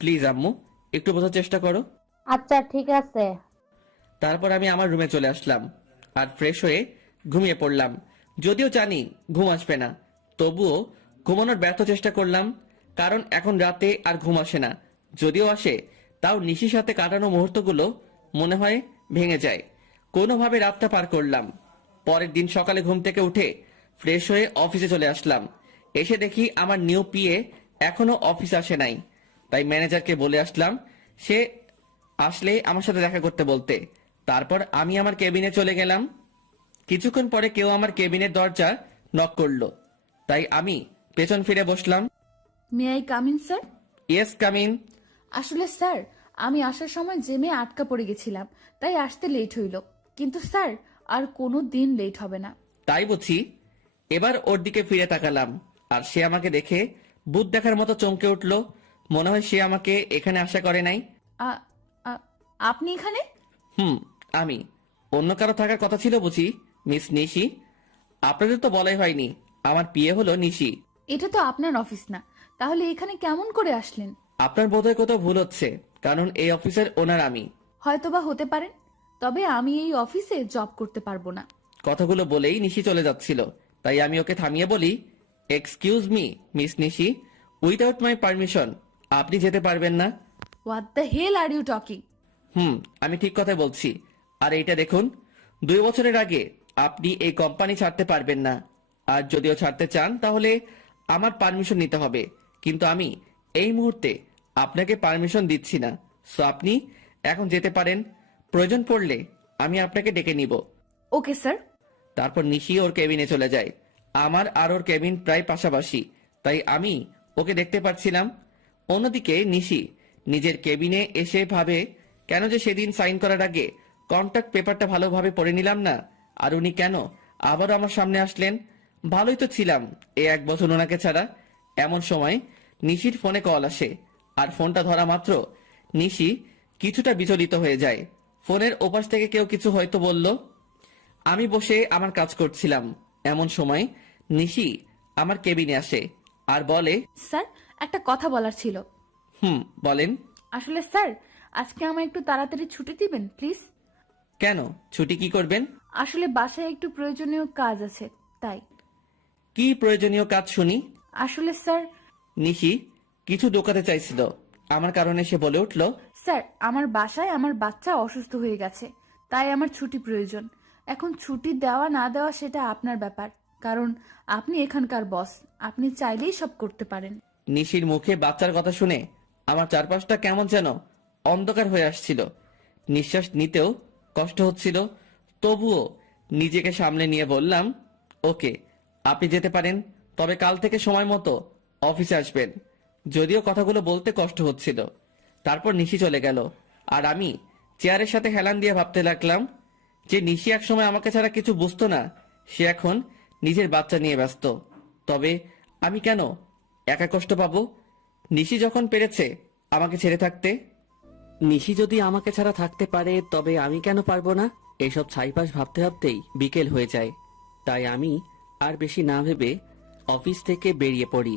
প্লিজ আম্মু, একটু বোঝার চেষ্টা করো। আচ্ছা ঠিক আছে। তারপর আমি আমার রুমে চলে আসলাম আর ফ্রেশ হয়ে ঘুমিয়ে পড়লাম। যদিও জানি ঘুম আসবে না, তবুও ঘুমানোর ব্যর্থ চেষ্টা করলাম, কারণ এখন রাতে আর ঘুম আসে না। যদিও আসে, তাও নিশির সাথে কাটানো মুহূর্তগুলো মনে হয় ভেঙে যায়। কোনোভাবে রাতটা পার করলাম। পরের দিন সকালে ঘুম থেকে উঠে ফ্রেশ হয়ে অফিসে চলে আসলাম। এসে দেখি আমার নিউ পিএ এখনো অফিস আসে নাই। তাই ম্যানেজারকে বলে আসলাম সে আসলে আমার সাথে দেখা করতে বলতে। তারপর আমি আমার কেবিনে চলে গেলাম। কিছুক্ষণ পরে কেউ আমার কেবিনের দরজা নক করলো, তাই আমি পেছন ফিরে বসলাম। May I come in sir? Yes, come in. আসলে স্যার, আমি আসার সময় জেমে আটকা পড়ে গেছিলাম, তাই আসতে লেট হইল। কিন্তু স্যার, আর কোনো দিন লেট হবে না। তাই বুঝি। এবার ওর দিকে ফিরে তাকালাম, আর সে আমাকে দেখে ভূত দেখার মতো চমকে উঠলো। মনে হয় সে আমাকে এখানে আশা করে নাই। আ- আ- আপনি এখানে? আমি অন্য কারো থাকার কথা ছিল বুঝি, মিস নিশি? আপনাদের তো বলাই হয়নি আমার বিয়ে হলো নিশি। এটা তো আপনার অফিস না, তাহলে এখানে কেমন করে আসলেন? আপনার বোধহয় কোথাও ভুল হচ্ছে, কারণ এই অফিসের ওনার আমি। হয়তোবা হতে পারেন, তবে আমি এই অফিসে জব করতে পারবো না। কথাগুলো বলেই নিশি চলে যাচ্ছিল, তাই আমি ওকে থামিয়ে বলি, excuse me miss Nishi, without my permission আপনি যেতে পারবেন না। What the hell are you talking? আমি ঠিক কথাই বলছি। আর এইটা দেখুন, 2 বছরের আগে আপনি এই কোম্পানি ছাড়তে পারবেন না, আর যদিও ছাড়তে চান তাহলে আমার পারমিশন নিতে হবে। কিন্তু আমি এই মুহূর্তে আপনাকে পারমিশন দিচ্ছি না, সো আপনি এখন যেতে পারেন। প্রয়োজন পড়লে আমি আপনাকে ডেকে নিব। Okay sir. তারপর নিশি ওর কেবিনে চলে যায়। আমার আর ওর কেবিন প্রায় পাশাপাশি, তাই আমি ওকে দেখতে পাচ্ছিলাম। অন্যদিকে নিশি নিজের কেবিনে এসে ভাবে, কেন যে সেদিন সাইন করার আগে কন্ট্রাক্ট পেপারটা ভালোভাবে পড়ে নিলাম না, আর উনি কেন আবারও আমার সামনে আসলেন। ভালোই তো ছিলাম এই 1 বছর ওনাকে ছাড়া। এমন সময় নিশির ফোনে কল আসে, আর ফোনটা ধরা মাত্র নিশি কিছুটা বিচলিত হয়ে যায়। ফোনের ওপাশ থেকে কেউ কিছু হয়তো বলল। আমি বসে আমার কাজ করছিলাম, এমন সময় নিশি আমার কেবিনে আসে আর বলে, স্যার, একটা কথা বলার ছিল। বলেন। আসলে স্যার, আজকে আমায় একটু তাড়াতাড়ি ছুটি দিবেন প্লিজ? কেন, ছুটি কি করবেন? আসলে বাসায় একটু প্রয়োজনীয় কাজ আছে, তাই। কি প্রয়োজনীয় কাজ শুনি? আসলে স্যার, নিশি কিছু ঢোকাতে চাইছিল, আমার কারণে সে বলে উঠল, স্যার আমার বাসায় আমার বাচ্চা অসুস্থ হয়ে গেছে, তাই আমার ছুটি প্রয়োজন। এখন ছুটি দেওয়া না দেওয়া সেটা আপনার ব্যাপার, কারণ আপনি এখানকার বস, আপনি চাইলেই সব করতে পারেন। নিশির মুখে বাচ্চার কথা শুনে আমার চারপাশটা কেমন যেন অন্ধকার হয়ে আসছিল। নিঃশ্বাস নিতেও কষ্ট হচ্ছিল। তবুও নিজেকে সামলে নিয়ে বললাম, ওকে, আপনি যেতে পারেন, তবে কাল থেকে সময় মতো অফিসে আসবেন। যদিও কথাগুলো বলতে কষ্ট হচ্ছিল। তারপর নিশি চলে গেল, আর আমি চেয়ারের সাথে হেলান দিয়ে ভাবতে লাগলাম যে নিশি একসময় আমাকে ছাড়া কিছু বুঝতো না, সে এখন নিজের বাচ্চা নিয়ে ব্যস্ত। তবে আমি কেন একা কষ্ট পাবো? নিশি যখন পেরেছে আমাকে ছেড়ে থাকতে, নিশি যদি আমাকে ছাড়া থাকতে পারে, তবে আমি কেন পারবো না? এসব ছাইপাশ ভাবতে ভাবতেই বিকেল হয়ে যায়। তাই আমি আর বেশি না ভেবে অফিস থেকে বেরিয়ে পড়ি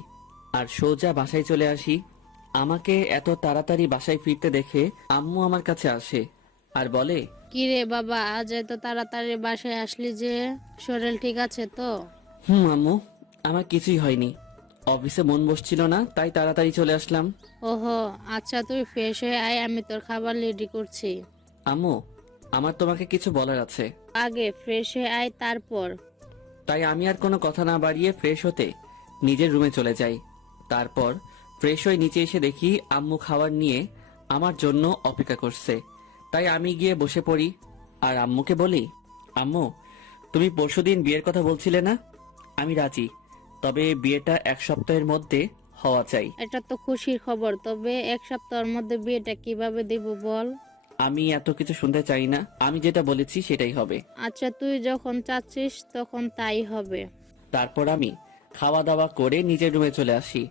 আর সোজা বাসায় চলে আসি। আমাকে এত তাড়াতাড়ি বাসায় ফিরতে দেখে আম্মু আমার কাছে আসে আর বলে, কিরে বাবা, আজ এত তাড়াতাড়ি বাসায় আসলি যে? শরীর ঠিক আছে তো? আম্মু, আমার কিছুই হয়নি, অফিসে মন বসছিল না, তাই তাড়াতাড়ি চলে আসলাম। ওহো, আচ্ছা তুই ফ্রেশ হয়ে আয়, আমি তোর খাবার রেডি করছি। আম্মু, আমার তোমাকে কিছু বলার আছে। আগে ফ্রেশ হয়ে আয়, তারপর। তাই আমি আর কোনো কথা না বাড়িয়ে ফ্রেশ হতে নিজের রুমে চলে যাই। তারপর ফ্রেশ হয়ে নিচে এসে দেখি আম্মু খাবার নিয়ে আমার জন্য অপেক্ষা করছে। তাই আমি গিয়ে বসে পড়ি আর আম্মুকে বলি, আম্মু, তুমি পরশুদিন বিয়ের কথা বলছিলে না? আমি রাজি, তবে বিয়েটা 1 সপ্তাহের মধ্যে হওয়া চাই। এটা তো খুশির খবর, তবে 1 সপ্তাহের মধ্যে বিয়েটা কিভাবে দেব বল? আমি এত কিছু শুনতে চাই না, আমি যেটা বলেছি সেটাই হবে। আচ্ছা তুই যখন চাচ্ছিস তখন তাই হবে। তারপর আমি খাওয়া দাওয়া করে নিজের রুমে চলে আসি।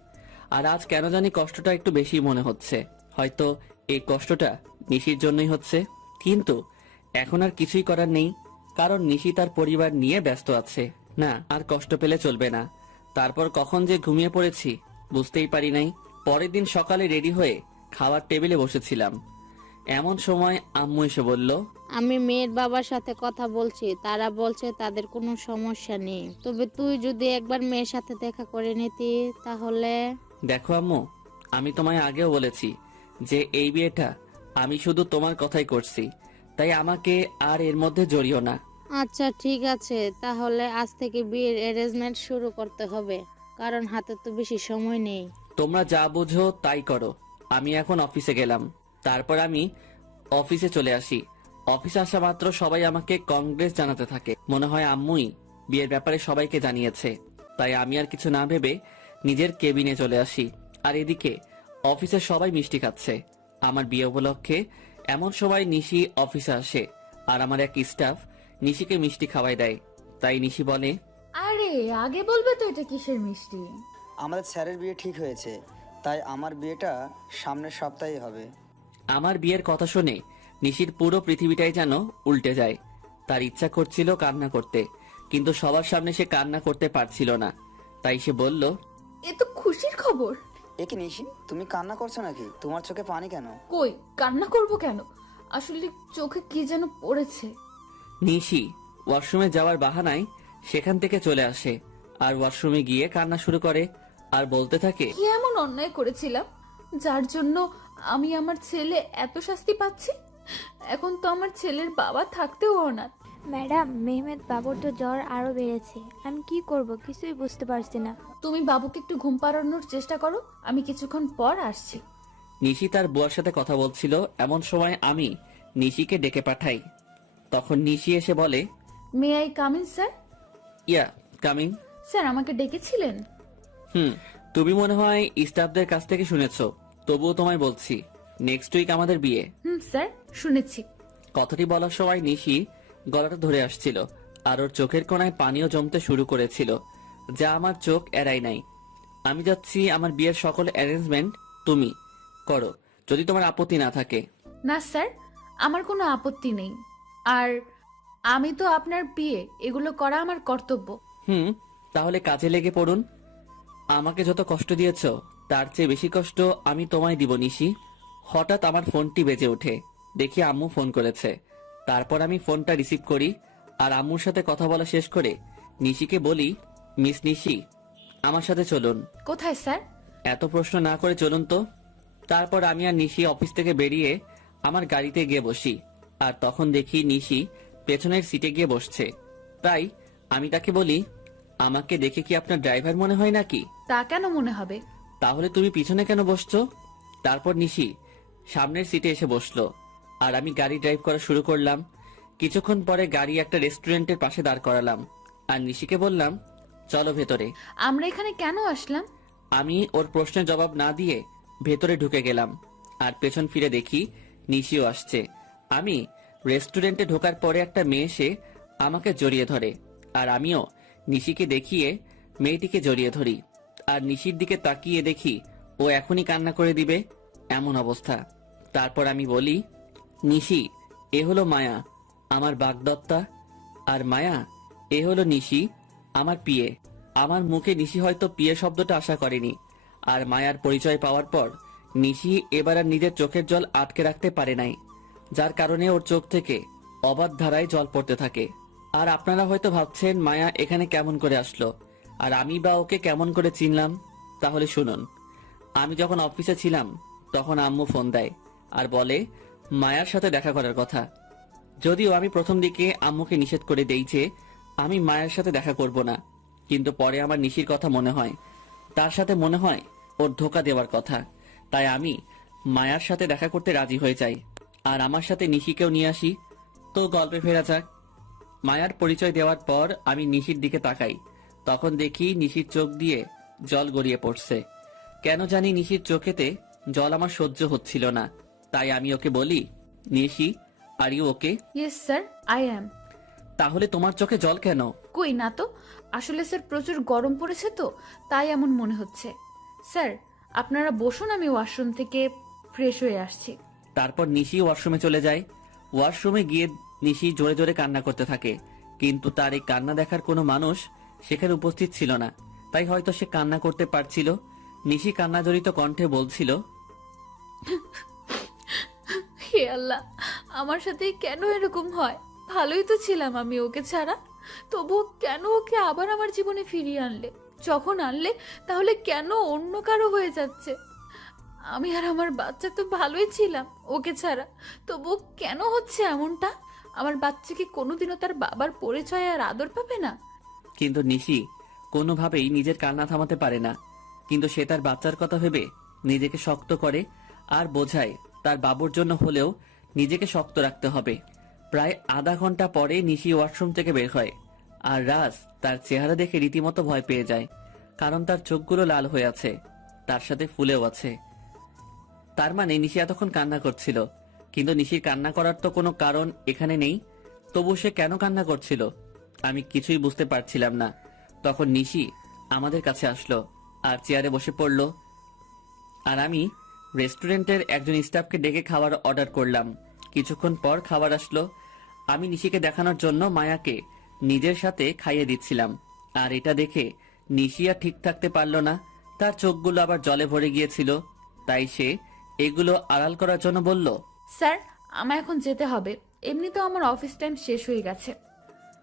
আর আজ কেন জানি কষ্টটা একটু বেশি মনে হচ্ছে। হয়তো এই কষ্টটা নিশির জন্যই হচ্ছে, কিন্তু এখন আর কিছুই করার নেই, কারণ নিশি তার পরিবার নিয়ে ব্যস্ত আছে। না, আর কষ্ট পেলে চলবে না। তারপর কখন যে ঘুমিয়ে পড়েছি বুঝতেই পারি নাই। পরের দিন সকালে রেডি হয়ে খাওয়ার টেবিলে বসেছিলাম, এমন সময় আম্মু এসে বলল, আমি মেয়ের বাবার সাথে কথা বলছি, তারা বলছে তাদের কোনো সমস্যা নেই, তবে তুই যদি একবার মেয়ের সাথে দেখা করে নিতি তাহলে। দেখো আম্মু, আমি তোমায় আগেও বলেছি যে এই বিয়েটা আমি শুধু তোমার কথাই করছি, তাই আমাকে আর এর মধ্যে জড়িও না। আচ্ছা ঠিক আছে, তাহলে আজ থেকে বিয়ের অ্যারেঞ্জমেন্ট শুরু করতে হবে, কারণ হাতে তো বেশি সময় নেই। তোমরা যা বুঝো তাই করো। আমি এখন অফিসে গেলাম। তারপর আমি অফিসে চলে আসি। অফিসে আসা মাত্র সবাই আমাকে কংগ্রেস জানাতে থাকে। মনে হয় আম্মুই বিয়ের ব্যাপারে সবাইকে জানিয়েছে। তাই আমি আর কিছু না ভেবে নিজের কেবিনে চলে আসি। আর এদিকে অফিসে সবাই মিষ্টি খাচ্ছে আমার বিয়ে উপলক্ষে। এমন সময় নিশি অফিসে আসে আর আমার এক স্টাফ নিশিকে মিষ্টি খাওয়াই দেয়। তাই নিশি বলে, আরে আগে বলবে তো এটা কিসের মিষ্টি? আমাদের স্যারের বিয়ে ঠিক হয়েছে, তাই আমার বিয়েটা সামনের সপ্তাহেই হবে। আমার বিয়ের কথা শুনে নিশির পুরো পৃথিবীটাই যেন উল্টে যায়। তার ইচ্ছা করছিল কান্না করতে, কিন্তু সবার সামনে সে কান্না করতে পারছিল না। তাই সে বলল, এ তো খুশির খবর। এ কি নিশি, তুমি কান্না করছো নাকি? তোমার চোখে পানি কেন? কই, কান্না করব কেন? আসলে চোখে কি যেন পড়েছে। নিশি ওয়াশরুমে যাওয়ার বাহানায় সেখান থেকে চলে আসে আর ওয়াশরুমে গিয়ে কান্না শুরু করে আর বলতে থাকে, কি এমন অন্যায় করেছিলাম যার জন্য আমি আমার ছেলে এত শাস্তি পাচ্ছি? এখন তো আমার ছেলের বাবা থাকতেও অনাথ। ম্যাডাম, মেহমেদ বাবুর তো জ্বর আরো বেড়েছে। আমি কি করব কিছুই বুঝতে পারছি না। তুমি বাবুকে একটু ঘুম পাড়ানোর চেষ্টা করো, আমি কিছুক্ষণ পর আসছি। নিশি তার বুয়ার সাথে কথা বলছিল। এমন সময় আমি নিশিকে ডেকে পাঠাই। তখন নিশি এসে বলে, may I come in sir? Yeah coming. Sir আমাকে ডেকেছিলেন? তুমি মনে হয় স্টাফদের কাছ থেকে শুনেছো, তবুও তোমায় বলছি, নেক্সট উইক আমাদের বিয়ে। স্যার শুনেছি। কথাটি বলার সময় নিশি গলাটা ধরে আসছিল আর ওর চোখের কোণায় পানিও জমতে শুরু করেছিল, যা আমার চোখ এড়াই নাই। আমি যাচ্ছি, আমার বিয়ের সকল অ্যারেঞ্জমেন্ট তুমি করো, যদি তোমার আপত্তি না থাকে। না স্যার, আমার কোনো আপত্তি নেই। আর আমি তো আপনার বিয়ে, এগুলো করা আমার কর্তব্য। তাহলে কাজে লেগে পড়ুন। আমাকে যত কষ্ট দিয়েছ তার চেয়ে বেশি কষ্ট আমি তোমায় দিব নিশি। হঠাৎ আমার ফোনটি বেজে ওঠে, দেখি আম্মু ফোন করেছে। তারপর আমি ফোনটা রিসিভ করি আর আম্মুর সাথে কথা বলা শেষ করে নিশিকে বলি, মিস নিশি, আমার সাথে চলুন। কোথায় স্যার? এত প্রশ্ন না করে চলুন তো। তারপর আমি আর নিশি অফিস থেকে বেরিয়ে আমার গাড়িতে গিয়ে বসি। আর তখন দেখি নিশি পেছনের সিটে গিয়ে বসছে। তাই আমি তাকে বলি, আমাকে দেখে কি আপনার ড্রাইভার মনে হয় নাকি? তা কেন মনে হবে? তাহলে তুমি পিছনে কেন বসছো? তারপর নিশি সামনের সিটে এসে বসলো আর আমি গাড়ি ড্রাইভ করা শুরু করলাম। কিছুক্ষণ পরে গাড়ি একটা রেস্টুরেন্টের পাশে দাঁড় করালাম আর নিশিকে বললাম, চলো ভেতরে। আমরা এখানে কেন আসলাম? আমি ওর প্রশ্নের জবাব না দিয়ে ভেতরে ঢুকে গেলাম আর পেছন ফিরে দেখি নিশিও আসছে। আমি রেস্টুরেন্টে ঢোকার পরে একটা মেয়ে এসে আমাকে জড়িয়ে ধরে আর আমিও নিশিকে দেখিয়ে মেয়েটিকে জড়িয়ে ধরি। আর নিশির দিকে তাকিয়ে দেখি ও এখনই কান্না করে দিবে এমন অবস্থা। তারপর আমি বলি, নিশি, এ হলো মায়া, আমার বাগদত্তা। আর মায়া, এ হলো নিশি, আমার পিয়ে। আমার মুখে নিশি হয়তো পিয়ে শব্দটা আশা করেনি। আর মায়ার পরিচয় পাওয়ার পর নিশি এবার আর নিজের চোখের জল আটকে রাখতে পারে নাই, যার কারণে ওর চোখ থেকে অবাধ ধারায় জল পড়তে থাকে। আর আপনারা হয়তো ভাবছেন মায়া এখানে কেমন করে আসলো আর আমি বা ওকে কেমন করে চিনলাম। তাহলে শুনুন, আমি যখন অফিসে ছিলাম তখন আম্মু ফোন দেয় আর বলে মায়ার সাথে দেখা করার কথা। যদিও আমি প্রথম দিকে আম্মুকে নিষেধ করে দেই যে আমি মায়ের সাথে দেখা করব না, কিন্তু পরে আমার নিশির কথা মনে হয়, তার সাথে মনে হয় ওর ধোকা দেওয়ার কথা। তাই আমি মায়ার সাথে দেখা করতে রাজি হয়ে যাই আর আমার সাথে নিশিকেও নিয়ে আসি। তো গল্পে ফেরা যাক। মায়ার পরিচয় দেওয়ার পর আমি নিশির দিকে তাকাই, তখন দেখি নিশির চোখ দিয়ে জল গড়িয়ে পড়ছে। কেন জানি নিশির চোখেতে জল আমার সহ্য হচ্ছিল না। তাই আমি ওকে বলি, নিশি, আর you okay? Yes sir, I am. তাহলে তোমার চোখে জল কেন? কই না তো, আসলে স্যার প্রচুর গরম পড়েছে তো, তাই এমন মনে হচ্ছে। স্যার আপনারা বসুন, আমি ওয়াশরুম থেকে ফ্রেশ হয়ে আসছি। তারপর নিশি ওয়াশরুমে চলে যায়। ওয়াশরুমে গিয়ে নিশি জোরে জোরে কান্না করতে থাকে, কিন্তু তার এই কান্না দেখার কোনো মানুষ সেখানে উপস্থিত ছিল না। তাই হয়তো সে কান্না করতে পারছিল। নিশি কান্না জড়িত কণ্ঠে বলছিল, হে আল্লাহ, আমার সাথে কেন এরকম হয়? ভালোই তো ছিলাম আমি ওকে ছাড়া, তবুও কেন ওকে আবার আমার জীবনে ফিরিয়ে আনলে? যখন আনলে তাহলে কেন অন্য কারো হয়ে যাচ্ছে? আমি আর আমার বাচ্চা তো ভালোই ছিলাম ওকে ছাড়া, তবুও কেন হচ্ছে এমনটা? আমার বাচ্চা কি কোনোদিনও তার বাবার পরিচয় আর আদর পাবে না? কিন্তু নিশি কোনোভাবেই নিজের কান্না থামাতে পারে না। কিন্তু সে তার বাচ্চার কথা ভেবে নিজেকে শক্ত করে আর বোঝায় তার বাবুর জন্য হলেও নিজেকে শক্ত রাখতে হবে। প্রায় আধা ঘন্টা পরে নিশি ওয়াশরুম থেকে বের হয় আর রাজ তার চেহারা দেখে রীতিমতো ভয় পেয়ে যায়, কারণ তার চোখগুলো লাল হয়ে আছে, তার সাথে ফুলেও আছে। তার মানে নিশি এতক্ষণ কান্না করছিল, কিন্তু নিশির কান্না করার তো কোনো কারণ এখানে নেই। তবু সে কেন কান্না করছিল আমি কিছুই বুঝতে পারছিলাম না। তখন নিশি আমাদের কাছে আসলো আর চেয়ারে বসে পড়ল। আর আমি রেস্টুরেন্টের একজন স্টাফকে ডেকে খাবার অর্ডার করলাম। কিছুক্ষণ পর খাবার আসলো। আমি নিশিকে দেখানোর জন্য মায়াকে নিজের সাথে খাইয়ে দিচ্ছিলাম। আর এটা দেখে নিশি আর ঠিক থাকতে পারল না, তার চোখগুলো আবার জলে ভরে গিয়েছিল। তাই সে এগুলো আড়াল করার জন্য বলল, স্যার আমায় এখন যেতে হবে, এমনি তো আমার অফিস টাইম শেষ হয়ে গেছে।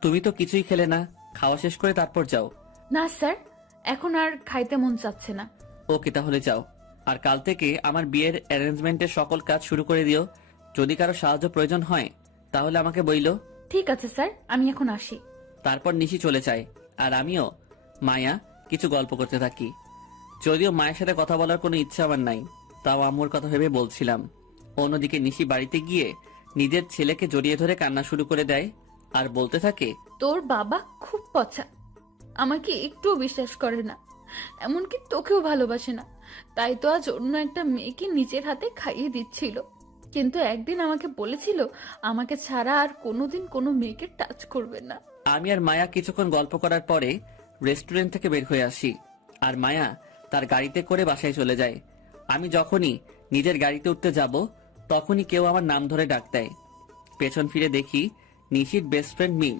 তুমি তো কিছুই খেলে না, খাওয়া শেষ করে তারপর যাও। না স্যার, এখন আর খাইতে মন চাচ্ছে না। ওকে, তাহলে যাও। আর কাল থেকে আমার বিয়ের অ্যারেঞ্জমেন্টের সকল কাজ শুরু করে দিও। যদি কারো সাহায্য প্রয়োজন হয় তাহলে আমাকে বইলো। ঠিক আছে স্যার, আমি এখন আসি। তারপর নিশি চলে যায় আর আমিও মায়া কিছু গল্প করতে থাকি। যদিও মায়ের সাথে কথা বলার কোনো ইচ্ছা আমার নাই, তাও আম্মুর কথা ভেবে বলছিলাম। অন্যদিকে নিশি বাড়িতে গিয়ে নিজের ছেলেকে জড়িয়ে ধরে কান্না শুরু করে দেয় আর বলতে থাকে, তোর বাবা খুব পচা, আমাকে একটুও বিশ্বাস করে না, এমনকি তোকেও ভালোবাসে না। তাই তো আজ অন্য একটা মেয়েকে নিজের হাতে খাইয়ে দিচ্ছিল, কিন্তু একদিন আমাকে বলেছিল আমাকে ছাড়া আর কোনোদিন কোনো মেয়েকে টাচ করবে না। আমি আর মায়া কিছুক্ষণ গল্প করার পরে রেস্টুরেন্ট থেকে বের হয়ে আসি আর মায়া তার গাড়িতে করে বাসায় চলে যায়। আমি যখনই নিজের গাড়িতে উঠতে যাব তখনই কেউ আমার নাম ধরে ডাক দেয়। পেছন ফিরে দেখি নিশির বেস্ট ফ্রেন্ড মিম।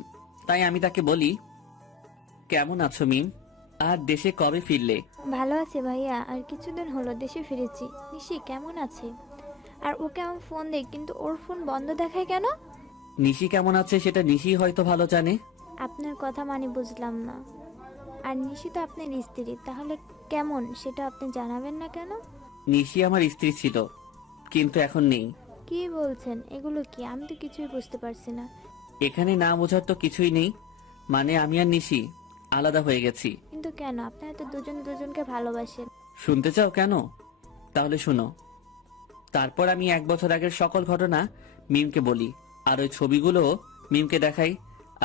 তাই আমি তাকে বলি, কেমন আছো মিম, আর দেশে কবে ফিরলে? ভালো আছে ভাইয়া, আর কিছুদিন হলো দেশে ফিরেছি। নিশি কেমন আছে? আর ওকে আমি ফোন দিই, কিন্তু ওর ফোন বন্ধ দেখায় কেন? নিশি কেমন আছে সেটা নিশি হয়তো ভালো জানে। আপনার কথা মানে বুঝলাম না। আর নিশি তো আপনার স্ত্রী, তাহলে কেমন সেটা আপনি জানাবেন না কেন? নিশি আমার স্ত্রী ছিল, কিন্তু এখন নেই। কি বলছেন এগুলো? কি আমি তো কিছুই বুঝতে পারছি না। এখানে না বোঝার তো কিছুই নেই, মানে আমি আর নিশি আলাদা হয়ে গেছি। কিন্তু কেন? আপনারা তো দুজন দুজনকে ভালোবাসেন। শুনতে চাও কেন? তাহলে শুনো। তারপর আমি 1 বছর আগের সকল ঘটনা মিমকে বলি, আর ওই ছবিগুলো মিমকে দেখাই।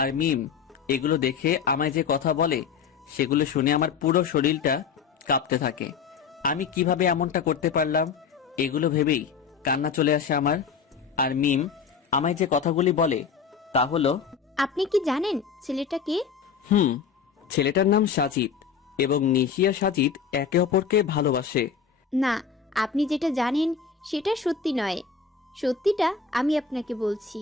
আর মিম এগুলো দেখে আমায় যে কথা বলে সেগুলো শুনে আমার পুরো শরীরটা কাঁপতে থাকে। আমি কিভাবে এমনটা করতে পারলাম এগুলো ভেবেই কান্না চলে আসে আমার। আর মিম আমায় যে কথাগুলি বলে তা হলো, আপনি কি জানেন ছেলেটা কে? ছেলেটার নাম সাজিদ, এবং নিশি আর সাজিদ একে অপরকে ভালোবাসে। না, আপনি যেটা জানেন সেটা সত্যি নয়। সত্যিটা আমি আপনাকে বলছি।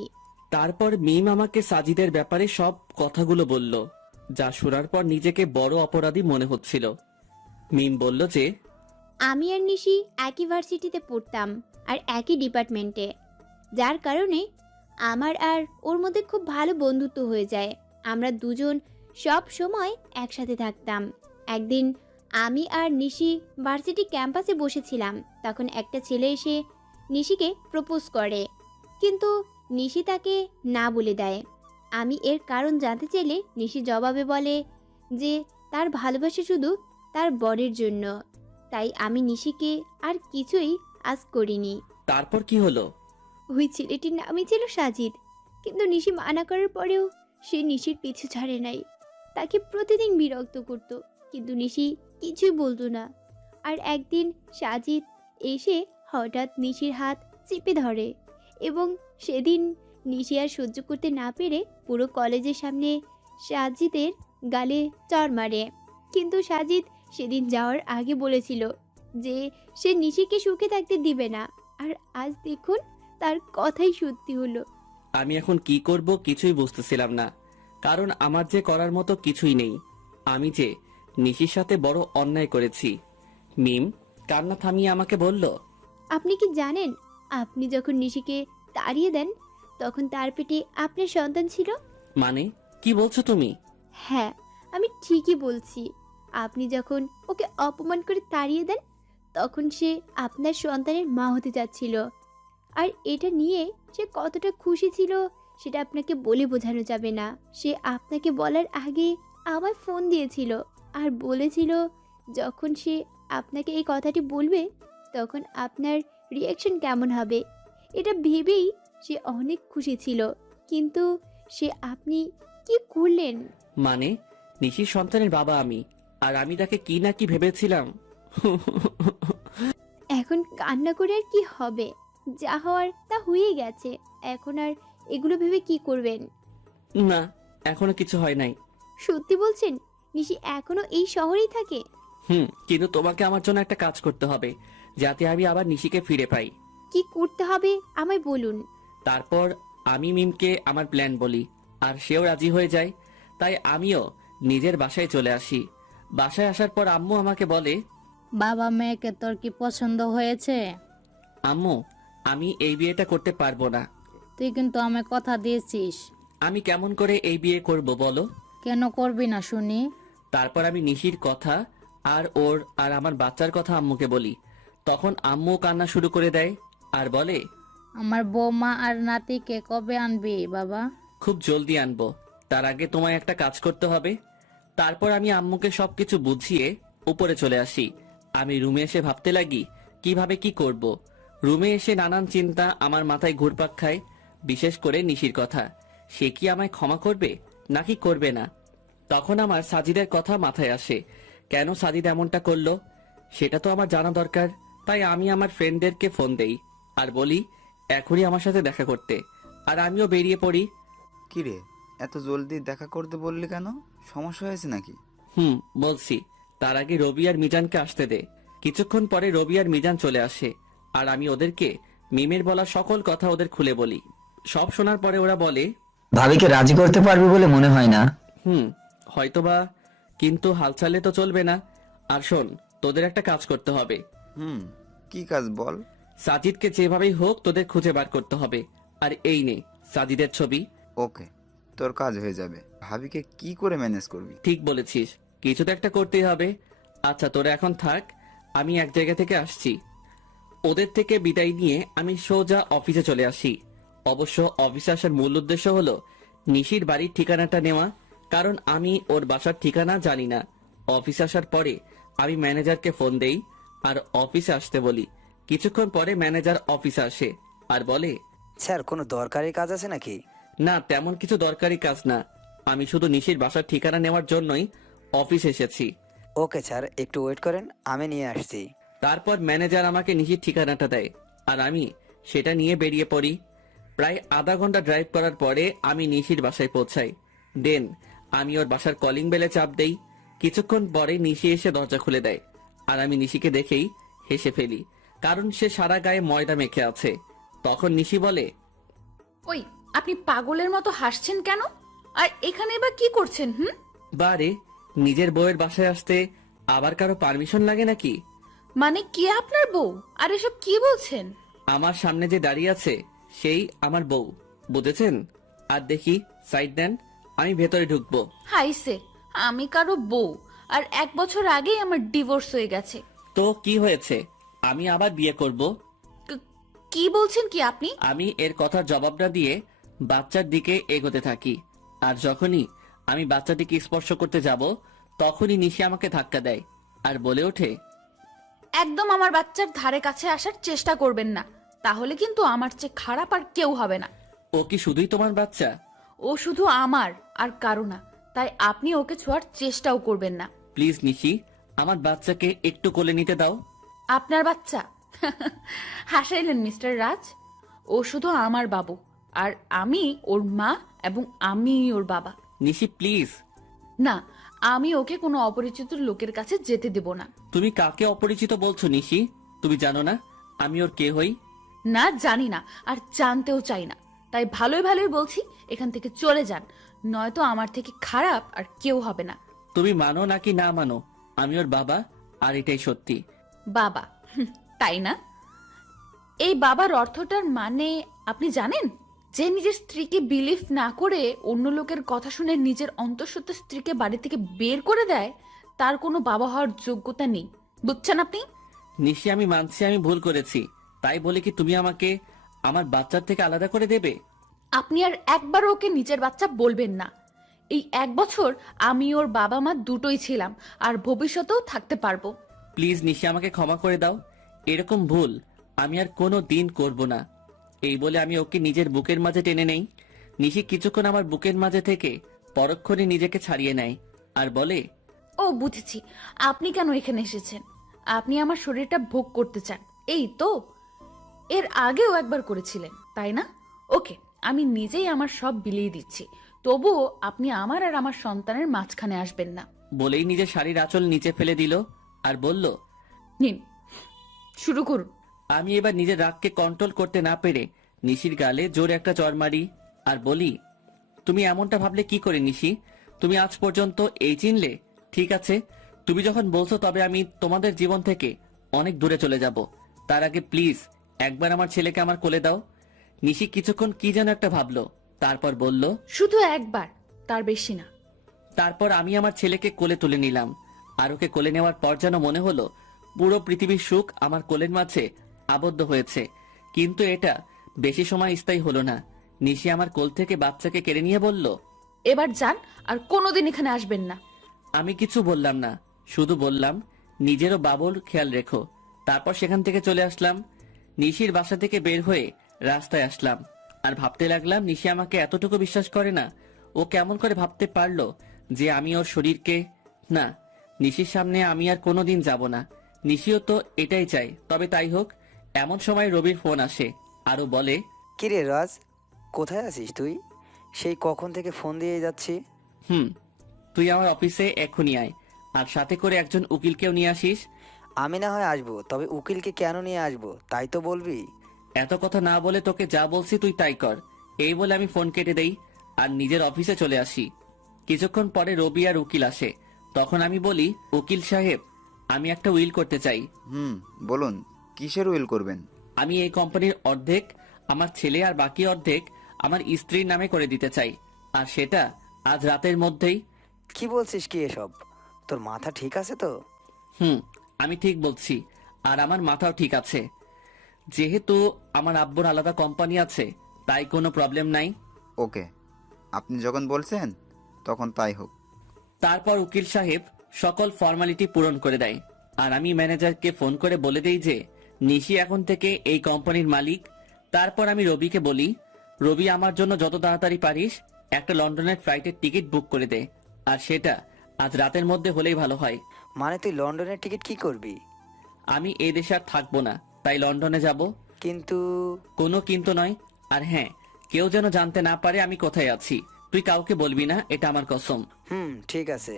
তারপর মিম আমাকে সাজিদের ব্যাপারে সব কথাগুলো বলল, যা শোনার পর নিজেকে বড় অপরাধী মনে হচ্ছিল। মিম বলল যে আমি আর নিশি একই ভার্সিটিতে পড়তাম আর একই ডিপার্টমেন্টে, যার কারণে আমার আর ওর মধ্যে খুব ভালো বন্ধুত্ব হয়ে যায়। আমরা দুজন সব সময় একসাথে থাকতাম। একদিন আমি আর নিশি ভার্সিটি ক্যাম্পাসে বসেছিলাম, তখন একটা ছেলে এসে নিশিকে প্রপোজ করে, কিন্তু নিশি তাকে না বলে দেয়। আমি এর কারণ জানতে চাইলে নিশি জবাবে বলে যে তার ভালোবাসা শুধু তার বরের জন্য। তাই আমি নিশিকে আর কিছুই আজ করিনি। তারপর কি হলো? ওই ছেলেটির নামই ছিল সাজিদ, কিন্তু নিশি মানা করার পরেও সে নিশির পিছু ছাড়ে নাই। তাকে প্রতিদিন বিরক্ত করত, কিন্তু নিশি কিছুই বলতো না। আর একদিন সাজিদ এসে হঠাৎ নিশির হাত চেপে ধরে, এবং সেদিন নিশি আর সহ্য করতে না পেরে পুরো কলেজের সামনে সাজিদের গালে চড় মারে। কিন্তু সাজিদ সেদিন যাওয়ার আগে বলেছিল যে সে নিশিকে সুখে থাকতে দিবে না, আর আজ দেখুন তার কথাই সত্যি হলো। আমি এখন কি করব কিছুই বুঝতেছিলাম না, কারণ আমার যে করার মতো কিছুই নেই। আমি যে নিশির সাথে বড় অন্যায় করেছি। মিম কান্না থামিয়ে আমাকে বলল, আপনি কি জানেন, আপনি যখন নিশিকে তাড়িয়ে দেন তখন তার পেটে আপনার সন্তান ছিল? মানে কি বলছো তুমি? হ্যাঁ, আমি ঠিকই বলছি। আপনি যখন ওকে অপমান করে তাড়িয়ে দেন তখন সে আপনার সন্তানের মা হতে যাচ্ছিল। আর এটা নিয়ে সে কতটা খুশি ছিল সেটা আপনাকে বলে বোঝানো যাবে না। সে আপনাকে বলার আগে আমার ফোন দিয়েছিল আর বলেছিল যখন সে আপনাকে এই কথাটি বলবে তখন আপনার রিয়াকশন কেমন হবে, এটা ভেবেই সে অনেক খুশি ছিল। কিন্তু সে আপনি কি করলেন? মানে নিশির সন্তানের বাবা আমি, আর আমি তাকে কি না কি ভেবেছিলাম। এখন কান্না করে আর কি হবে? যা হওয়ার তা হয়ে গেছে। এখন আর এগুলো ভেবে কি করবেন? না, এখনো কিছু হয় নাই। সত্যি বলছেন? নিশি এখনো এই শহরেই থাকে? কিন্তু তোমাকে আমার জন্য একটা কাজ করতে হবে, যাতে আমি আবার নিশিকে ফিরে পাই। কি করতে হবে আমায় বলুন। তারপর আমি মিমকে আমার প্ল্যান বলি, আর সেও রাজি হয়ে যায়। তাই আমিও নিজের বাসায় চলে আসি। বাসায় আসার পর আম্মু আমাকে বলে, বাবা মেয়েকে তোর কি পছন্দ হয়েছে? আম্মু আমি এই বিয়েটা করতে পারবো না। তুই কিন্তু আমায় কথা দিয়েছিস। আমি কেমন করে এই বিয়ে করব বলো? কেন করবি না শুনি? তারপর আমি নিশির কথা আর ওর আর আমার বাচ্চার কথা আম্মুকে বলি। তখন আম্মু কান্না শুরু করে দেয় আর বলে, আমার বৌমা আর নাতিকে কবে আনবি বাবা? খুব জলদি আনবো, তার আগে তোমায় একটা কাজ করতে হবে। তারপর আমি আম্মুকে সবকিছু বুঝিয়ে উপরে চলে আসি। আমি রুমে এসে ভাবতে লাগি কিভাবে কি করব। রুমে এসে নানান চিন্তা আমার মাথায় ঘুরপাক খায়, বিশেষ করে নিশির কথা। সে কি আমায় ক্ষমা করবে নাকি করবে না? তখন আমার সাজিদের কথা মাথায় আসে। কেন সাজিদ এমনটা করলো সেটা তো আমার জানা দরকার। তাই আমি আমার ফ্রেন্ডদেরকে ফোন দেই আর বলি এখনই আমার সাথে দেখা করতে, আর আমিও বেরিয়ে পড়ি। কিরে, এত জলদি দেখা করতে বললি কেন? সমস্যা হয়েছে নাকি? বলছি। তার আগে রবি আর মিজানকে আসতে দে। কিছুক্ষণ পরে রবি আর মিজান চলে আসে, আর আমি ওদেরকে মিমের বলা সকল কথা ওদের খুলে বলি। সব শোনার পরে ওরা বলে, ভাবিকে রাজি করতে পারবি বলে মনে হয় না। হয়তোবা, কিন্তু হালচালে তো চলবে না। আর শোন, তোদের একটা কাজ করতে হবে। কি কাজ বল? সাজিদকে যেভাবেই হোক তোদের খুঁজে বার করতে হবে। আর এই নে সাজিদের ছবি। ওকে, তোর কাজ হয়ে যাবে। ভাবিকে কি করে ম্যানেজ করবি? ঠিক বলেছিস, কিছু তো একটা করতেই হবে। আচ্ছা তোরা এখন থাক, আমি এক জায়গা থেকে আসছি। ওদের থেকে বিদায় নিয়ে আমি সোজা অফিসে চলে আসি। অবশ্য অফিসে আসার মূল উদ্দেশ্য হলো নিশির বাড়ির ঠিকানাটা নেওয়া, কারণ আমি ওর বাসার ঠিকানা জানি না। অফিসে আসার পরে আমি ম্যানেজারকে ফোন দেই আর অফিসে আসতে বলি। কিছুক্ষণ পরে ম্যানেজার অফিসে আসে আর বলে, স্যার কোনো দরকারি কাজ আছে নাকি? না তেমন কিছু দরকারি কাজ না, আমি শুধু নিশির বাসার ঠিকানা নেওয়ার জন্যই অফিসে এসেছি। ওকে স্যার, একটু ওয়েট করেন, আমি নিয়ে আসছি। তারপর ম্যানেজার আমাকে নিশির ঠিকানাটা দেয় আর আমি সেটা নিয়ে বেরিয়ে পড়ি। প্রায় আধা ঘন্টা ড্রাইভ করার পরে আমি নিশির বাসায় পৌঁছাই। দেন আমি ওর বাসার কলিং বেলে চাপ দেই। কিছুক্ষণ পরে নিশি এসে দরজা খুলে দেয় আর আমি নিশিকে দেখেই হেসে ফেলি, কারণ সে সারা গায়ে ময়দা মেখে আছে। তখন নিশি বলে, ওই আপনি পাগলের মতো হাসছেন কেন? আর এখানে বা কি করছেন? বারে নিজের বউয়ের বাসায় আসতে আবার কারো পারমিশন লাগে নাকি? মানে কি আপনার বউ? আর এসব কি বলছেন? আমার সামনে যে দাঁড়িয়ে আছে সেই আমার বউ, বুঝেছেন? আর দেখি সাইড দেন, আমি ভেতরে ঢুকবো। হাইসে, আমি কারো বউ, আর 1 বছর আগেই আমার ডিভোর্স হয়ে গেছে। তো কি হয়েছে, আমি আবার বিয়ে করব। কি বলছেন কি আপনি? আমি এর কথার জবাব না দিয়ে বাচ্চার দিকে এগোতে থাকি, আর যখনই আমি বাচ্চাটিকে স্পর্শ করতে যাব তখনই নিশি আমাকে ধাক্কা দেয় আর বলে ওঠে, একদম আমার বাচ্চার ধারে কাছে আসার চেষ্টা করবেন না, তাহলে কিন্তু আমার চেয়ে খারাপ আর কেউ হবে না। ও কি শুধুই তোমার বাচ্চা? ও শুধু আমার আর কারো না, তাই আপনি ওকে ছোঁয়ার চেষ্টাও করবেন না। প্লিজ নিশি, আমার বাচ্চাকে একটু কোলে নিতে দাও। আপনার বাচ্চা? হাসাইলেন মিস্টার রাজ। ও শুধু আমার বাবু, আর আমি ওর মা, এবং আমি ওর বাবা। নিশি প্লিজ। না, আমি ওকে কোনো অপরিচিত লোকের কাছে যেতে দেব না। তুমি কাকে অপরিচিত বলছো নিশি? তুমি জানো না আমি ওর কে হই? না, জানি না, আর জানতেও চাই না। তাই ভালোই ভালোই বলছি, এখান থেকে চলে যান, নয়তো আমার থেকে খারাপ আর কেউ হবে না। তুমি মানো নাকি না মানো, আমি ওর বাবা, আর এটাই সত্যি। বাবা? তাই না? এই বাবার অর্থটার মানে আপনি জানেন? যে নিজের স্ত্রীকে বিলিভ না করে অন্য লোকের কথা শুনে নিজের অন্তঃসত্ত্বা স্ত্রীকে বাড়ি থেকে বের করে দেয়, তার কোনো বাবা হওয়ার যোগ্যতা নেই। বুঝছেন আপনি? নিশি আমি মানছি আমি ভুল করেছি, তাই বলে কি তুমি আমাকে আমার বাচ্চার থেকে আলাদা করে দেবে? আপনি আর একবার ওকে নিজের বাচ্চা বলবেন না। এই 1 বছর আমি ওর বাবা মা দুটোই ছিলাম, আর ভবিষ্যতেও থাকতে পারবো। প্লিজ নিশি আমাকে ক্ষমা করে দাও, এরকম ভুল আমি আর কোনো দিন করব না। এই বলে আমি ওকে নিজের বুকের মাঝে টেনে নেই। নিশি কিছুক্ষণ আমার বুকের মাঝে থেকে পরক্ষণে নিজেকে ছাড়িয়ে নেয় আর বলে, ও বুঝেছি, আপনি কেন এখানে এসেছেন। আপনি আমার শরীরটা ভোগ করতে চান, এই তো? এর আগেও একবার করেছিলেন, তাই না? ওকে, আমি নিজেই আমার সব বিলিয়ে দিচ্ছি, তবুও আপনি আমার আর আমার সন্তানের মাঝখানে আসবেন না। বলেই নিজের শাড়ির আঁচল নিচে ফেলে দিল আর বলল, নিন, শুরু করুন। আমি এবার নিজের রাগকে কন্ট্রোল করতে না পেরে নিশির গালে জোরে একটা চড় মারি আর বলি, তুমি এমনটা ভাবলে কি করে নিশি? তুমি আজ পর্যন্ত এই চিনলে? ঠিক আছে, তুমি যখন বলছো তবে আমি তোমাদের জীবন থেকে অনেক দূরে চলে যাব। তার আগে প্লিজ একবার আমার ছেলেকে আমার কোলে দাও। নিশি কিছুক্ষণ কি যেন একটা ভাবলো, তারপর বলল, শুধু একবার, তার বেশি না। তারপর আমি আমার ছেলেকে কোলে তুলে নিলাম, আর ওকে কোলে নেওয়ার পর যেন মনে হলো পুরো পৃথিবীর সুখ আমার কোলের মাঝে আবদ্ধ হয়েছে। কিন্তু এটা বেশি সময় স্থায়ী হলো না। নিশি আমার কোল থেকে বাচ্চাকে কেড়ে নিয়ে বলল, এবার যান, আর কোনোদিন এখানে আসবেন না। আমি কিছু বললাম না, শুধু বললাম নিজেরও বাবুর খেয়াল রেখো। তারপর সেখান থেকে চলে আসলাম। নিশির বাসা থেকে বের হয়ে রাস্তায় আসলাম আর ভাবতে লাগলাম নিশি আমাকে এতটুকু বিশ্বাস করে না। ও কেমন করে ভাবতে পারলো যে আমি ওর শরীরকে? না, নিশির সামনে আমি আর কোনোদিন যাব না। নিশিও তো এটাই চাই, তবে তাই হোক। এমন সময় রবির ফোন আসে আরও বলে, কিরে রাজ, কোথায় আছিস তুই? সেই কখন থেকে ফোন দিয়ে যাচ্ছি। তুই আমার অফিসে এক্ষুনি আয়, আর সাথে করে একজন উকিলকেও নিয়ে আসিস। আমি না হয় আসবো, তবে উকিলকে কেন নিয়ে আসবো তাই তো বলবি। এত কথা না বলে তোকে যা বলছি তুই তাই কর। এই বলে আমি ফোন কেটে দেই আর নিজের অফিসে চলে আসি। কিছুক্ষণ পরে রবি আর উকিল আসে। তখন আমি বলি, উকিল সাহেব, আমি একটা উইল করতে চাই। বলুন, কিসের উইল করবেন? আমি এই কোম্পানির অর্ধেক আমার ছেলে আর বাকি অর্ধেক আমার স্ত্রীর নামে করে দিতে চাই, আর সেটা আজ রাতের মধ্যেই। কি বলছিস কি এসব? তোর মাথা ঠিক আছে তো? আমি ঠিক বলছি, আর আমার মাথাও ঠিক আছে। যেহেতু আমার আব্বুর আলাদা কোম্পানি আছে, তাই কোনো প্রবলেম নাই। ওকে, আপনি যখন বলছেন তখন তাই হোক। তারপর উকিল সাহেব সকল ফর্মালিটি পূরণ করে দেয়, আর আমি ম্যানেজারকে ফোন করে বলে দেই যে নিশি এখন থেকে এই কোম্পানির মালিক। তারপর আমি রবিকে বলি, রবি আমার জন্য যত তাড়াতাড়ি পারিস একটা লন্ডনের ফ্লাইটের টিকিট বুক করে দে, আর সেটা আজ রাতের মধ্যে হলেই ভালো হয়। মানে তুই লন্ডনের টিকিট কি করবি? আমি এই দেশে আর থাকবো না, তাই লন্ডনে যাব। কিন্তু কোনো কিন্তু নয়। আর হ্যাঁ, কেউ যেন জানতে না পারে আমি কোথায় আছি। তুই কাউকে বলবি না, এটা আমার কসম। ঠিক আছে।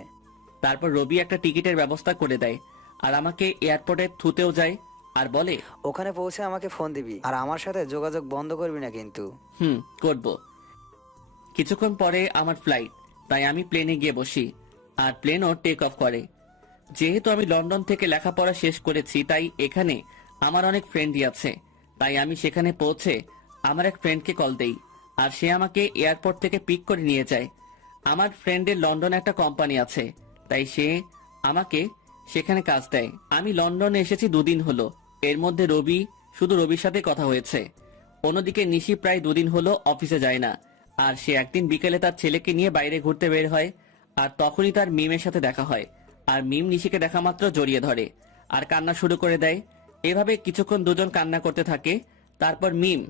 তারপর রবি একটা টিকিটের ব্যবস্থা করে দেয়, আর আমাকে এয়ারপোর্টে থুতেও যায়, আর বলে ওখানে পৌঁছে আমাকে ফোন দিবি, আর আমার সাথে যোগাযোগ বন্ধ করবি না কিন্তু। করব। কিছুক্ষণ পরে আমার ফ্লাইট, তাই আমি প্লেনে গিয়ে বসি, আর প্লেনও টেক অফ করে। যেহেতু আমি লন্ডন থেকে লেখাপড়া শেষ করেছি, তাই এখানে আমার অনেক ফ্রেন্ডই আছে। তাই আমি সেখানে পৌঁছে আমার এক ফ্রেন্ডকে কল দেই, আর সে আমাকে এয়ারপোর্ট থেকে পিক করে নিয়ে যায়। আমার ফ্রেন্ডের লন্ডনে একটা কোম্পানি আছে, তাই সে আমাকে সেখানে কাজ দেয়। আমি লন্ডনে এসেছি 2 দিন হলো। এর মধ্যে শুধু রবির সাথে কথা হয়েছে। অন্যদিকে নিশি প্রায় 2 দিন হলো অফিসে যায় না, আর সে একদিন বিকেলে তার ছেলেকে নিয়ে বাইরে ঘুরতে বের হয়, আর তখনই তার মিমের সাথে দেখা হয়। আর মিম নিশিকে দেখা মাত্র জড়িয়ে ধরে আর কান্না শুরু করে দেয়। এভাবে কিছুক্ষণ দুজন কান্না করতে থাকে। তারপর মিম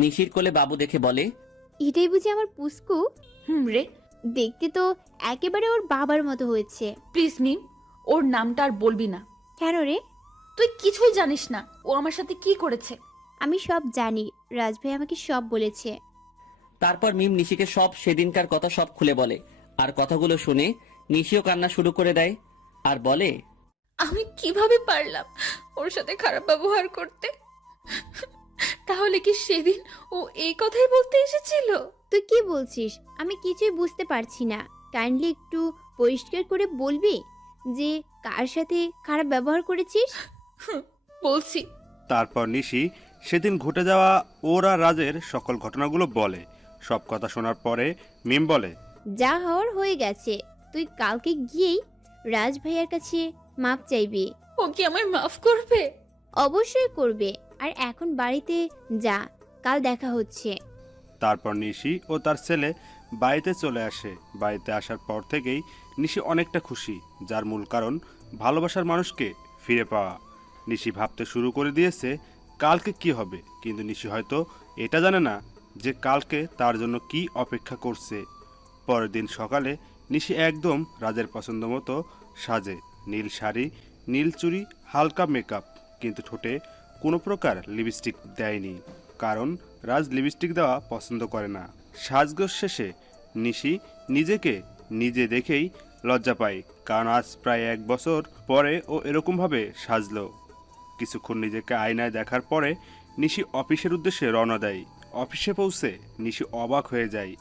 নিশির কোলে বাবু দেখে বলে, এটাই বুঝি আমার পুস্কু? রে, দেখতে তো একেবারে ওর বাবার মতো হয়েছে। প্লিজ মিম, ওর নামটা আর বলবি না। কেন রে? তুই কিছুই জানিস না ও আমার সাথে কি করেছে। আমি সব জানি, রাজ ভাই আমাকে সব বলেছে। তারপর মিম নিশিকে সব সেদিনকার কথা সব খুলে বলে, আর কথাগুলো শুনে নিশিও কান্না শুরু করে দেয়, আর বলে, আমি কিভাবে পারলাম ওর সাথে খারাপ ব্যবহার করতে? তাহলে কি সেদিন ও এই কথাই বলতে এসেছিল? তুই কি বলছিস? আমি কিছুই বুঝতে পারছি না। কাইন্ডলি একটু পরিষ্কার করে বলবি যে কার সাথে খারাপ ব্যবহার করেছিস? বলছি। তারপর নিশি সেদিন ঘটে যাওয়া ওর আর রাজের সকল ঘটনাগুলো বলে। সব কথা শোনার পরে মিম বলে, যা হওয়ার হয়ে গেছে, তুই কালকে গিয়েই রাজ ভাইয়ার কাছে মাপ চাইবি। ও কি আমায় মাফ করবে? অবশ্যই করবে। আর এখন বাড়িতে যা, কাল দেখা হচ্ছে। তারপর নিশি ও তার ছেলে বাড়িতে চলে আসে। বাড়িতে আসার পর থেকেই নিশি অনেকটা খুশি, যার মূল কারণ ভালোবাসার মানুষকে ফিরে পাওয়া। নিশি ভাবতে শুরু করে দিয়েছে কালকে কি হবে, কিন্তু নিশি হয়তো এটা জানে না যে কালকে তার জন্য কি অপেক্ষা করছে। পরের দিন সকালে নিশি একদম রাজের পছন্দ মতো সাজে। নীল শাড়ি, নীল চুড়ি, হালকা মেকআপ, কিন্তু ঠোঁটে কোনো প্রকার লিপস্টিক দেয়নি, কারণ রাজ লিপস্টিক দেওয়া পছন্দ করে না। সাজগোজ শেষে নিশি নিজেকে নিজে দেখেই লজ্জা পায়, কারণ আজ প্রায় 1 বছর পরে ও এরকমভাবে সাজলো। কিছুক্ষণ নিজেকে আয়নায় দেখার পরে নিশি অফিসের উদ্দেশ্যে রওনা দেয়। অফিসে পৌঁছে নিশি অবাক হয়ে যায়,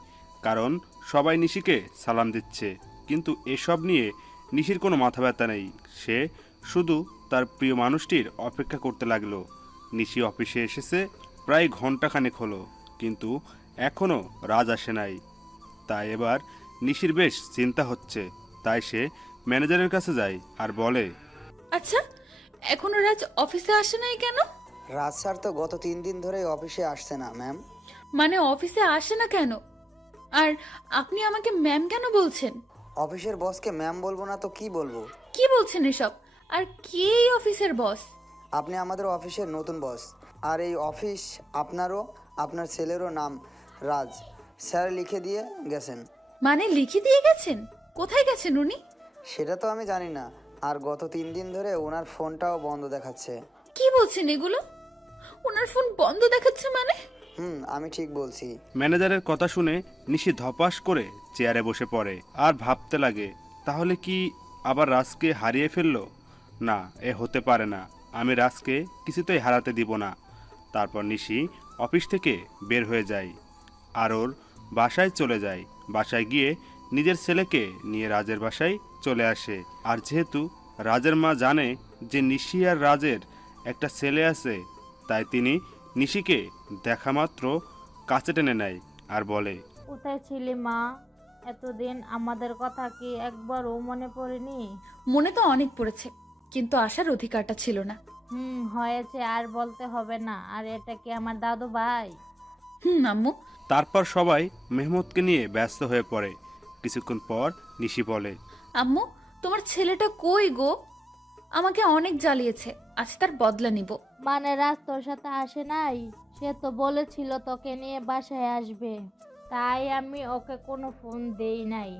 কারণ সবাই নিশিকে সালাম দিচ্ছে, কিন্তু এসব নিয়ে নিশির কোনো মাথা ব্যথা নেই। সে শুধু তার প্রিয় মানুষটির অপেক্ষা করতে লাগলো। নিশি অফিসে এসেছে প্রায় ঘন্টাখানেক হলো, কিন্তু এখনও রাজ আসে নাই। তাই এবার নিশির বেশ চিন্তা হচ্ছে। তাই সে ম্যানেজারের কাছে যায় আর বলে, আচ্ছা, এখনো রাজ অফিসে আসে নাই কেন? রাজ স্যার তো গত 3 দিন ধরে অফিসে আসছে না ম্যাম। মানে অফিসে আসে না কেন? আর আপনি আমাকে ম্যাম কেন বলছেন? অফিসের বসকে ম্যাম বলবো না তো কি বলবো? কি বলছেন এসব? আর কে এই অফিসের বস? আপনি আমাদের অফিসের নতুন বস, আর এই অফিস আপনারও, আপনার ছেলেরও নাম রাজ। স্যার লিখে দিয়ে গেছেন। মানে লিখে দিয়ে গেছেন? কোথায় গেছেন উনি? সেটা তো আমি জানি না। আর গত 3 দিন ধরে ওনার ফোনটাও বন্ধ দেখাচ্ছে। কি বলছেন এগুলো? ওনার ফোন বন্ধ দেখাচ্ছে মানে? আমি ঠিক বলছি। ম্যানেজারের কথা শুনে নিশি ধপাস করে চেয়ারে বসে পড়ে আর ভাবতে লাগে, তাহলে কি আবার রাজকে হারিয়ে ফেললো? না, এ হতে পারে না। আমি রাজকে কিছুতেই হারাতে দিব না। তারপর নিশি অফিস থেকে বের হয়ে যায় আর ওর বাসায় চলে যায়। বাসায় গিয়ে নিজের ছেলেকে নিয়ে রাজের বাসায় চলে আসে। আর যেহেতু রাজের মা জানে যে নিশি আর রাজের একটা ছেলে আছে, তাই তিনি নিশিকে দেখা মাত্র কাছে টেনে নেয় আর বলে, কোথায় ছিলে মা? এতদিন আমাদের কথা কি একবারও মনে পড়েনি? মনে তো অনেক পড়েছে, কিন্তু আসার অধিকারটা ছিল না। হয়েছে, আর বলতে হবে না। আর এটা কি আমার দাদু ভাই? আম্মু। তারপর সবাই মেহমুদকে নিয়ে ব্যস্ত হয়ে পড়ে। কিছুক্ষণ পর নিশি বলে, আম্মু, তোমার ছেলেটা কই গো? আমাকে অনেক জ্বালিয়েছে, আজ তার বদলা নিব। মানে রাজ তোর সাথে আসে নাই? সে তো বলেছিল তোকে নিয়ে বাসায় আসবে, তাই আমি ওকে কোনো ফোন দেই নাই।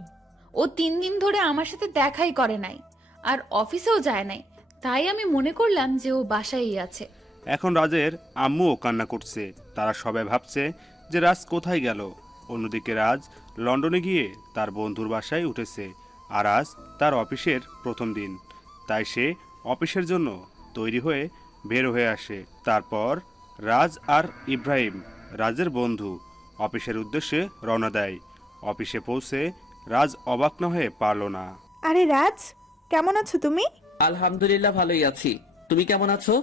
ও 3 দিন ধরে আমার সাথে দেখাই করে নাই, আর অফিসেও যায় নাই, তাই আমি মনে করলাম যে ও বাসায়ই আছে। এখন রাজের আম্মুও কান্না করছে। তারা সবাই ভাবছে যে রাজ কোথায় গেল। অন্যদিকে রাজ লন্ডনে গিয়ে তার বন্ধুর বাসায় উঠেছে, আর আজ তার অফিসের প্রথম দিন, তাই সে অফিসের জন্য তৈরি হয়ে বের হয়ে আসে। তারপর রাজ আর ইব্রাহিম, রাজের বন্ধু, অফিসের উদ্দেশ্যে রওনা দেয়। অফিসে পৌঁছে রাজ অবাক না হয়ে পারল না। আরে রাজ, কেমন আছো তুমি? আলহামদুলিল্লাহ ভালোই আছি। তুমি কেমন আছো?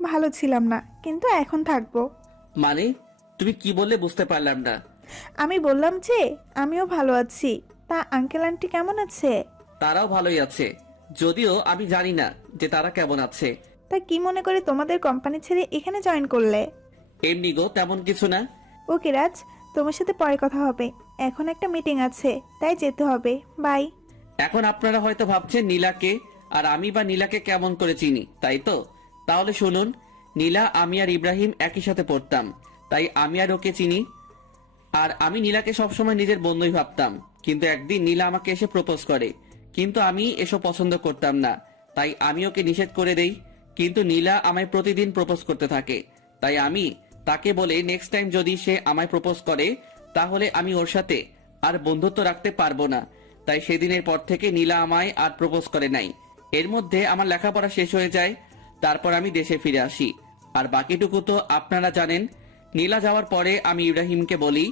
ভালো ছিলাম না, কিন্তু এখন থাকবো। মানে তুমি কি বললে বুঝতে পারলাম না। আমি বললাম যে আমিও ভালো আছি। তা আঙ্কেল আন্টি কেমন আছে? তারাও ভালোই আছে, যদিও আমি জানি না যে তারা কেমন আছে। তা কি মনে করে তোমাদের কোম্পানি ছেড়ে এখানে জয়েন করলে? এমনি গো, তেমন কিছু না। ওকে রাজ, তোমার সাথে পরে কথা হবে। এখন একটা মিটিং আছে, তাই যেতে হবে। বাই। এখন আপনারা হয়তো ভাবছেন নীলাকে, আর আমি বা নীলাকে কেমন করে চিনি, তাই তো? তাহলে শুনুন, নীলা, আমি আর ইব্রাহিম একই সাথে পড়তাম, তাই আমি আর ওকে চিনি। আর আমি নীলাকে সবসময় নিজের বন্ধুই ভাবতাম, কিন্তু একদিন নীলা আমাকে এসে প্রপোজ করে, কিন্তু আমি এসব পছন্দ করতাম না, তাই আমি ওকে নিষেধ করে দেই। কিন্তু নীলা আমায় প্রতিদিন প্রপোজ করতে থাকে, তাই আমি তাকে বলে নেক্সট টাইম যদি সে আমায় প্রপোজ করে তাহলে আমি ওর সাথে আর বন্ধুত্ব রাখতে পারবো না। তাই সেদিনের পর থেকে নীলা আমায় আর প্রপোজ করে নাই। এর মধ্যে আমার লেখাপড়া শেষ হয়ে যায়, তারপর আমি দেশে ফিরে আসি। আর বাকিটুকু তো আপনারা জানেন। নীলা যাওয়ার পরে আমি ইব্রাহিমকে বলি,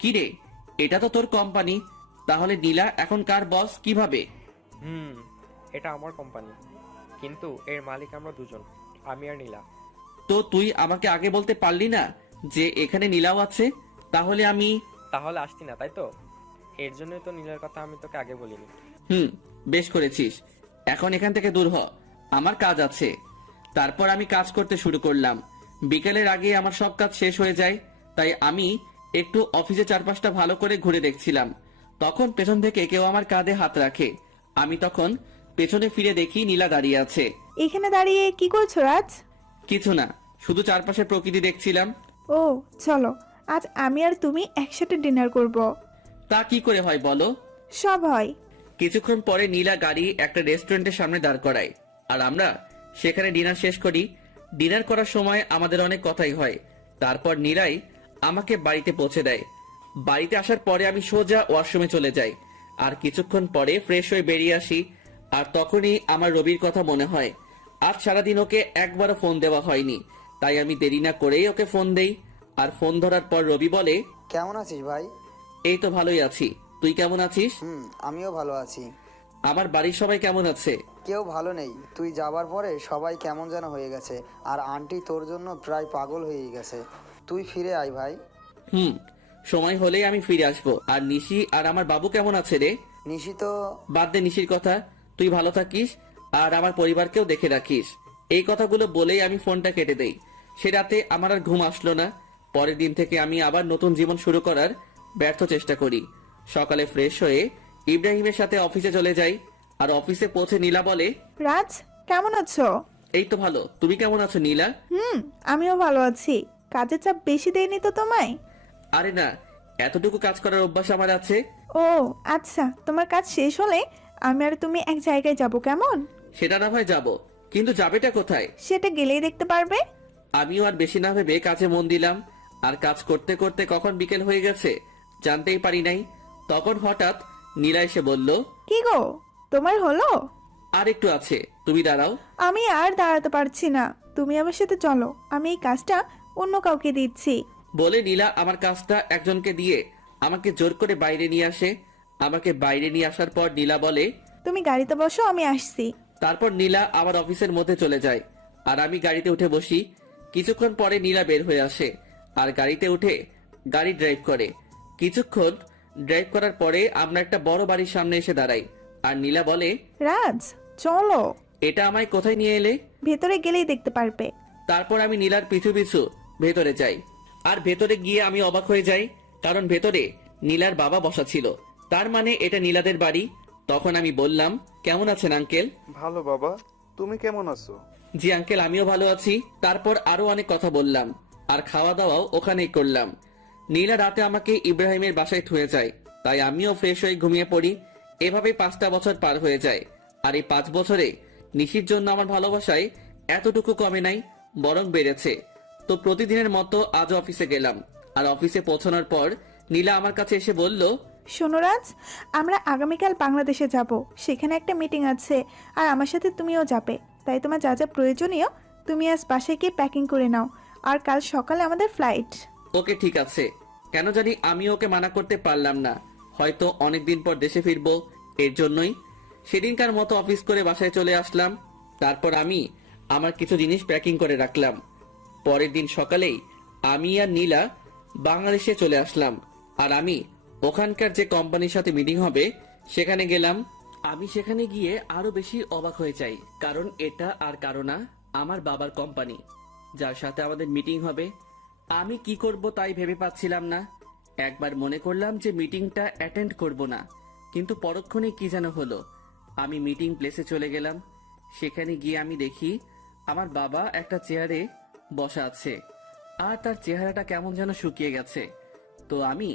কি রে, এটা তো তোর কোম্পানি, তাহলে নীলা এখন কার বস কিভাবে? এটা আমার কোম্পানি, কিন্তু এর মালিক আমরা দুজন, আমি আর নীলা। তো তুই আমাকে আগে বলতে পারলি না যে এখানে নীলাও আছে? তাহলে আসতি না, তাই তো? এর জন্যই তো নীলার কথা আমি তোকে আগে বলিনি। বেশ করেছিস। এখন এখান থেকে দূর হ, আমার কাজ আছে। তারপর আমি কাজ করতে শুরু করলাম। বিকেলের আগে আমার সব কাজ শেষ হয়ে যায়, তাই আমি একটু অফিসে চারপাশটা ভালো করে ঘুরে দেখছিলাম। তখন পেছন থেকে কেউ আমার কাঁধে হাত রাখে। আমি তখন পেছনে ফিরে দেখি নীলা দাঁড়িয়ে আছে। এখানে দাঁড়িয়ে কি করছো রাজ? কিছু না, শুধু চারপাশের প্রকৃতি দেখছিলাম। ও চলো, আজ আমি আর তুমি একসাথে ডিনার করব। তা কি করে হয় বলো? সব হয়। কিছুক্ষণ পরে নীলা গাড়ি একটা রেস্টুরেন্টের সামনে দাঁড় করায়, আর আমরা সেখানে ডিনার শেষ করি। ডিনার করার সময় আমাদের অনেক কথাই হয়। তারপর নীলাই আমাকে বাড়িতে পৌঁছে দেয়। বাড়িতে আসার পরে আমি সোজা ওয়াশরুমে চলে যাই, আর কিছুক্ষণ পরে ফ্রেশ হয়ে বেরিয়ে আসি। আর তখনই আমার রবির কথা মনে হয়। আজ সারাদিন ওকে একবারও ফোন দেওয়া হয়নি, তাই আমি দেরি না করেই ওকে ফোন দেই। আর ফোন ধরার পর রবি বলে, কেমন আছিস ভাই? এই তো ভালোই আছি, তুই কেমন আছিস? আমিও ভালো আছি। আমার বাড়ির সবাই কেমন আছে? কেউ ভালো নেই, তুই যাবার পরে সবাই কেমন যেন হয়ে গেছে, আর আন্টি তোর জন্য প্রায় পাগল হয়ে গেছে। তুই ফিরে আয় ভাই। সময় হলেই আমি ফিরে আসবো। আর নিশি আর আমার বাবু কেমন আছে রে? নিশি তো বাদ দে নিশির কথা, তুই ভালো থাকিস আর আমার পরিবারকেও দেখে রাখিস। এই কথাগুলো বলেই আমি ফোনটা কেটে দেই। সে রাতে আমার আর ঘুম আসলো না। পরের দিন থেকে আমি আবার নতুন জীবন শুরু করার ব্যর্থ চেষ্টা করি। সকালে ফ্রেশ হয়ে ইব্রাহিমের সাথে অফিসে চলে যাই। আর অফিসে পৌঁছে নীলা বলে, রাজ কেমন আছো? এই তো ভালো, তুমি কেমন আছো নীলা? আমিও ভালো আছি। কাজের চাপ বেশি দেয়নি তো তোমায়? আরে না, এতটুকু কাজ করার অভ্যাস আমার আছে। ও আচ্ছা, তোমার কাজ শেষ হলে আমি আর তুমি এক জায়গায় যাব, কেমন? সেটা না হয় যাবো, কিন্তু যাবেটা কোথায়? সেটা গেলেই দেখতে পারবে। আমিও আর বেশি না ভেবে কাজে মন দিলাম। আর কাজ করতে করতে কখন বিকেল হয়ে গেছে জানতেই পারি নাই। তখন হঠাৎ নীলা এসে বলল, কি গো, তোমার হলো? আর একটু আছে, তুমি দাঁড়াও। আমি আর দাঁড়াতে পারছি না, তুমি আমার সাথে চলো, আমি এই কাজটা অন্য কাউকে দিচ্ছি। বলে নীলা আমার কাজটা একজনকে দিয়ে আমাকে জোর করে বাইরে নিয়ে আসে। আমাকে বাইরে নিয়ে আসার পর নীলা বলে, তুমি গাড়িতে বসো, আমি আসছি। তারপর নীলা আমার অফিসের মধ্যে চলে যায়, আর আমি গাড়িতে উঠে বসি। কিছুক্ষণ পরে নীলা বের হয়ে আসে আর গাড়িতে উঠে গাড়ি ড্রাইভ করে। কিছুক্ষণ ড্রাইভ করার পরে আমরা একটা বড় বাড়ির সামনে এসে দাঁড়াই, আর নীলা বলে, রাজ চলো, এটা আমায় কোথায় নিয়ে এলে? ভেতরে গেলেই দেখতে পারবে। তারপর আমি নীলার পিছু পিছু ভেতরে যাই, আর ভেতরে গিয়ে আমি অবাক হয়ে যাই, কারণ ভেতরে নীলার বাবা বসা ছিল। তার মানে এটা নীলাদের বাড়ি। তখন আমি বললাম, কেমন আছেন আঙ্কেল? ভালো বাবা, তুমি কেমন আছো? জি আঙ্কেল, আমিও ভালো আছি। তারপর আরো অনেক কথা বললাম, আর খাওয়া দাওয়াও ওখানেই করলাম। নীলা রাতে আমাকে ইব্রাহিমের বাসায় থুয়ে যায়, তাই আমিও ফ্রেশ হয়ে ঘুমিয়ে পড়ি। এভাবে 5টা বছর পার হয়ে যায়, আর এই 5 বছরে নিশির জন্য আমার ভালোবাসায় এতটুকু কমে নাই, বরং বেড়েছে। তো প্রতিদিনের মতো আজ অফিসে গেলাম, আর অফিসে পৌঁছানোর পর নীলা আমার কাছে এসে বলল, শোনো রাজ, আমরা আগামীকাল বাংলাদেশে যাব, সেখানে একটা মিটিং আছে, আর আমার সাথে তুমিও যাবে। তাই তোমার যা যা প্রয়োজনীয় তুমি আজ বাসায় গিয়ে প্যাকিং করে নাও, আর কাল সকালে আমাদের ফ্লাইট। ওকে ঠিক আছে। কেন জানি আমি ওকে মানা করতে পারলাম না, হয়তো অনেকদিন পর দেশে ফিরবো, এর জন্যই। সেদিনকার মতো অফিস করে বাসায় চলে আসলাম। তারপর আমি আমার কিছু জিনিস প্যাকিং করে রাখলাম। পরের দিন সকালেই আমি আর নীলা বাংলাদেশে চলে আসলাম, আর আমি ওখানকার যে কোম্পানির সাথে মিটিং হবে সেখানে গেলাম। আমি সেখানে গিয়ে আরো বেশি অবাক হয়ে যাই, কারণ এটা আর কারো না, আমার বাবার কোম্পানি, যার সাথে আমাদের মিটিং হবে। আমি কি করব তাই ভেবে পাচ্ছিলাম না। একবার মনে করলাম যে মিটিংটা অ্যাটেন্ড করব না, কিন্তু পরক্ষণে কি যেন হলো। আমি মিটিং প্লেসে চলে গেলাম। সেখানে গিয়ে আমি দেখি আমার বাবা একটা চেয়ারে বসা আছে, আর তার চেহারাটা কেমন যেন শুকিয়ে গেছে। তো আমি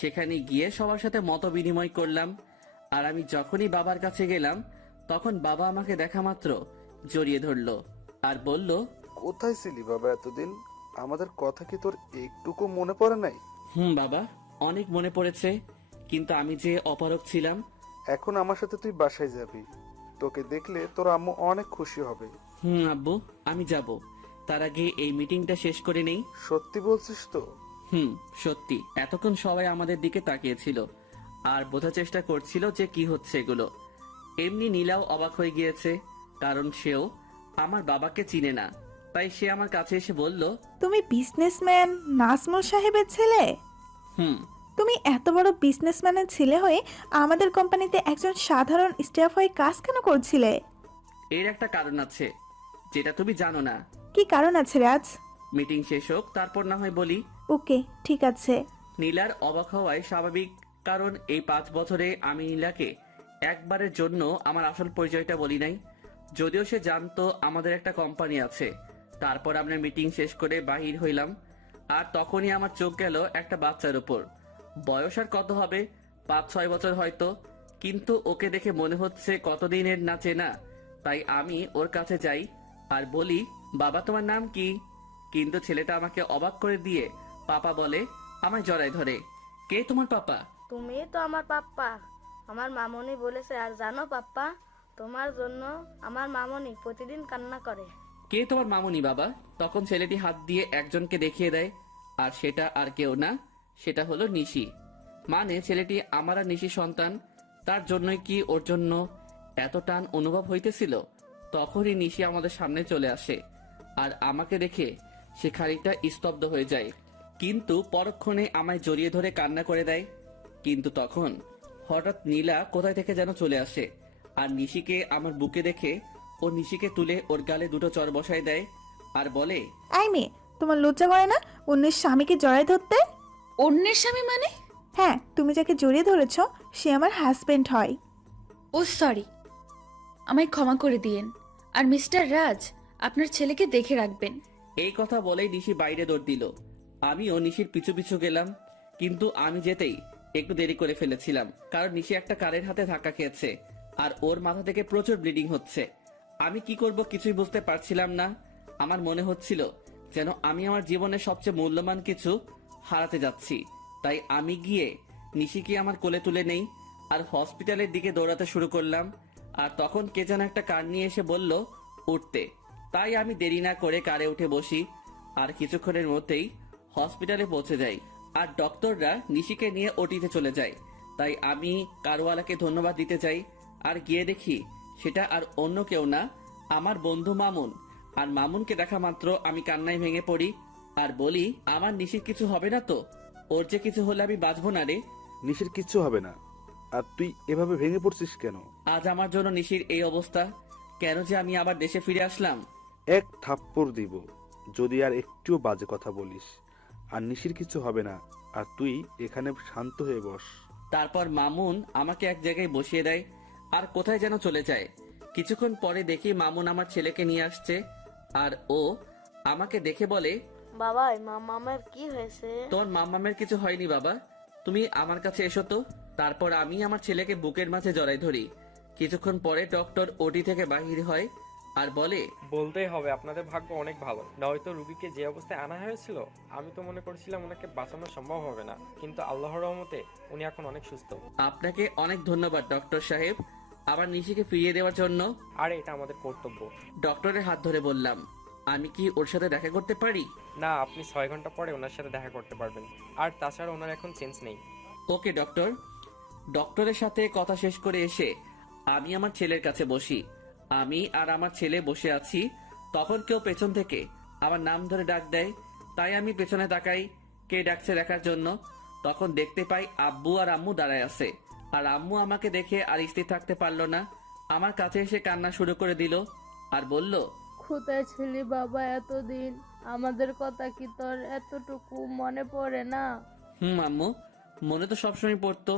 সেখানে গিয়ে সবার সাথে মত বিনিময় করলাম। আর আমি যখনই বাবার কাছে গেলাম, তখন বাবা আমাকে দেখা মাত্র জড়িয়ে ধরলো আর বলল, কোথায় ছিলি বাবা এতদিন? আমাদের কথা কি তোর একটুকু মনে পড়ে নাই? বাবা, অনেক মনে পড়েছে, কিন্তু আমি যে অপারগ ছিলাম। এখন আমার সাথে তুই বাসায় যাবি, তোকে দেখলে তোর আম্মু অনেক খুশি হবে। আব্বু, আমি যাব। তার আগে এই মিটিংটা শেষ করে নেই। সত্যি বলছিস তো? সত্যি। এতক্ষণ সবাই আমাদের দিকে তাকিয়েছিল আর বোঝার চেষ্টা করছিল যে কি হচ্ছে এগুলো। এমনি নীলাও অবাক হয়ে গিয়েছে, কারণ সেও আমার বাবাকে চিনে না। তাই সে আমার কাছে এসে বলল, তুমি বিজনেসম্যান নাজমুল সাহেবের ছেলে? তুমি এত বড় বিজনেসম্যানের ছেলে হয়ে আমাদের কোম্পানিতে একজন সাধারণ স্টাফ হয়ে কাজ কেন করছিলে? এর একটা কারণ আছে যেটা তুমি জানো না। কি কারণ আছে রাজ? মিটিং শেষ হোক, তারপর না হয় বলি। ওকে ঠিক আছে। নীলার অবাক হওয়ায় স্বাভাবিক, কারণ এই 5 বছরে আমি নীলাকে একবারের জন্য আমার আসল পরিচয়টা বলি নাই। যদিও সে জানতো আমাদের একটা কোম্পানি আছে। তারপর আমরা মিটিং শেষ করে বাহির হইলাম, আর তখনই আমার চোখ গেল একটা বাচ্চার উপর। বয়স আর কত হবে, 5-6 বছর হয়তো, কিন্তু ওকে দেখে মনে হচ্ছে কতদিনের না চেনা। তাই আমি ওর কাছে যাই আর বলি, বাবা তোমার নাম কি? কিন্তু ছেলেটা আমাকে অবাক করে দিয়ে পাপা বলে, আমায় জড়ায় ধরে। কে তোমার পাপা? তুমি তো আমার পাপ্পা, আমার মামনি বলেছে। আর জানো পাপ্পা, তোমার জন্য আমার মামনি প্রতিদিন কান্না করে। কে তোমার মামুনি বাবা? তখন ছেলেটি হাত দিয়ে একজনকে দেখিয়ে দেয়, আর সেটা আর কেউ না, সেটা হলো নিশি। মানে ছেলেটি আমার আর নিশি সন্তান। তার জন্যই কি ওর জন্য এত টান অনুভব হইতেছিল? তখনই নিশি আমাদের সামনে চলে আসে, আর আমাকে দেখে সে খানিকটা স্তব্ধ হয়ে যায়, কিন্তু পরক্ষণে আমায় জড়িয়ে ধরে কান্না করে দেয়। কিন্তু তখন হঠাৎ নীলা কোথায় থেকে যেন চলে আসে, আর নিশিকে আমার বুকে দেখে ও নিশিকে তুলে ওর গালে 2টো চড় বসায় দেয় আর বলে, আই মেয়ে, তোমার লজ্জা করে না অন্যের স্বামীকে জড়ায় ধরতে? অন্যের স্বামী মানে? হ্যাঁ, তুমি যাকে জড়িয়ে ধরেছ সে আমার হাজবেন্ড হয়। ও সরি, আমায় ক্ষমা করে দিয়েন। আর মিস্টার রাজ, আপনার ছেলেকে দেখে রাখবেন। এই কথা বলেই নিশি বাইরে দৌড় দিল। আমিও নিশির পিছু পিছু গেলাম, কিন্তু আমি যেতেই একটু দেরি করে ফেলেছিলাম, কারণ নিশি একটা কারের হাতে ধাক্কা খেয়েছে, আর ওর মাথা থেকে প্রচুর ব্লিডিং হচ্ছে। আমি কি করব কিছুই বুঝতে পারছিলাম না। আমার মনে হচ্ছিল যেন আমি আমার জীবনের সবচেয়ে মূল্যবান কিছু হারাতে যাচ্ছি। তাই আমি গিয়ে নিশিকে আমার কোলে তুলে নেই আর হসপিটালের দিকে দৌড়াতে শুরু করলাম। আর তখন কে যেন একটা কার নিয়ে এসে বলল উঠতে। তাই আমি দেরি না করে কারে উঠে বসি, আর কিছুক্ষণের মধ্যেই হসপিটালে পৌঁছে যাই, আর ডক্টররা নিশিকে নিয়ে ওটিতে চলে যায়। তাই আমি কারওয়ালাকে ধন্যবাদ দিতে চাই, আর গিয়ে দেখি সেটা আর অন্য কেউ না, আমার বন্ধু মামুন। আর মামুনকে দেখা মাত্র আমি কান্নায় ভেঙে পড়ি আর বলি, আমার নিশির কিছু হবে না তো? ওর যে কিছু হলে আমি বাঁচবো না রে। নিশির কিচ্ছু হবে না। আর তুই এভাবে ভেঙে পড়ছিস কেন? আজ আমার জন্য নিশির এই অবস্থা, কেন যে আমি আবার দেশে ফিরে আসলাম। এক থাপ্পড় দিব যদি আর একটুও বাজে কথা বলিস। আর নিশির কিছু হবে না, আর তুই এখানে শান্ত হয়ে বস। তারপর মামুন আমাকে এক জায়গায় বসিয়ে দেয় আর কোথায় যেন চলে যায়। কিছুক্ষণ পরে দেখি মামুন আমার ছেলেকে নিয়ে আসছে, আর ও আমাকে দেখে বলে, বাবা মামার কি হয়েছে? তোমার মাম্মামের কিছু হয়নি বাবা, তুমি আমার কাছে এসো তো। তারপর আমি আমার ছেলেকে বুকের মাঝে জড়াই ধরি। কিছুক্ষণ পরে ডক্টর ওটি থেকে বাহির হয় আর বলে, বলতেই হবে আপনাদের ভাগ্য অনেক ভালো, নয়তো রুগীকে যে অবস্থায় আনা হয়েছিল আমি তো মনে করছিলাম ওনাকে বাঁচানো সম্ভব হবে না, কিন্তু আল্লাহর রহমতে উনি এখন অনেক সুস্থ। আপনাকে অনেক ধন্যবাদ ডক্টর সাহেব, আবার নিশিকে ফিরিয়ে দেওয়ার জন্য। আর এটা আমাদের কর্তব্য। ডক্টরের হাত ধরে বললাম, আমি কি ওর সাথে দেখা করতে পারি? না, আপনি 6 ঘন্টা পরে ওনার সাথে দেখা করতে পারবেন। আর তাছাড়া ওনার এখন চেঞ্জ নেই। ওকে ডক্টর। ডক্টরের সাথে কথা শেষ করে এসে আমি আমার ছেলের কাছে বসি। আমি আর আমার ছেলে বসে আছি, তখন কেউ পেছন থেকে আমার নাম ধরে ডাক দেয়। তাই আমি পেছনে তাকাই কে ডাকছে দেখার জন্য। তখন দেখতে পাই আব্বু আর আম্মু দাঁড়ায় আছে। আর আম্মু আমাকে দেখে আর স্থির থাকতে পারলো না, আমার কাছে এসে কান্না শুরু করে দিল আর বলল, কোথায় ছিলি বাবা এতদিন? আমাদের কথা কি তোর এতটুকু মনে পড়ে না? আম্মু, মনে তো সবসময় পড়তো,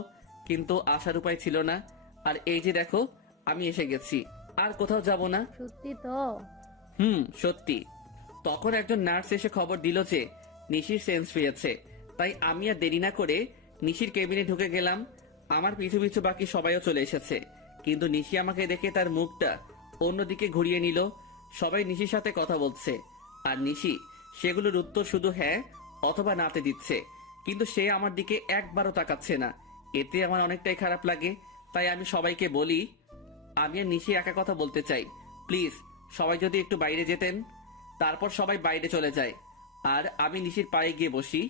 কিন্তু আসার উপায় ছিল না। আর এই যে দেখো আমি এসে গেছি, আর কোথাও যাব না। সত্যি তো? সত্যি। তখন একজন নার্স এসে খবর দিল যে নিশির সেন্স ফিরেছে। তাই আমি আর দেরি না করে নিশির কেবিনে ঢুকে গেলাম। আমার পিছু পিছু বাকি সবাইও চলে এসেছে, কিন্তু নিশি আমাকে দেখে তার মুখটা অন্যদিকে ঘুরিয়ে নিল। সবাই নিশির সাথে কথা বলছে, আর নিশি সেগুলোর উত্তর শুধু হ্যাঁ অথবা নাতে দিচ্ছে, কিন্তু সে আমার দিকে একবারও তাকাচ্ছে না। এতে আমার অনেকটাই খারাপ লাগে। তাই আমি সবাইকে বলি, আমি আর নিশি একা কথা বলতে চাই, প্লিজ সবাই যদি একটু বাইরে যেতেন। তারপর সবাই বাইরে চলে যায়, আর আমি নিশির পায়ে গিয়ে বসি,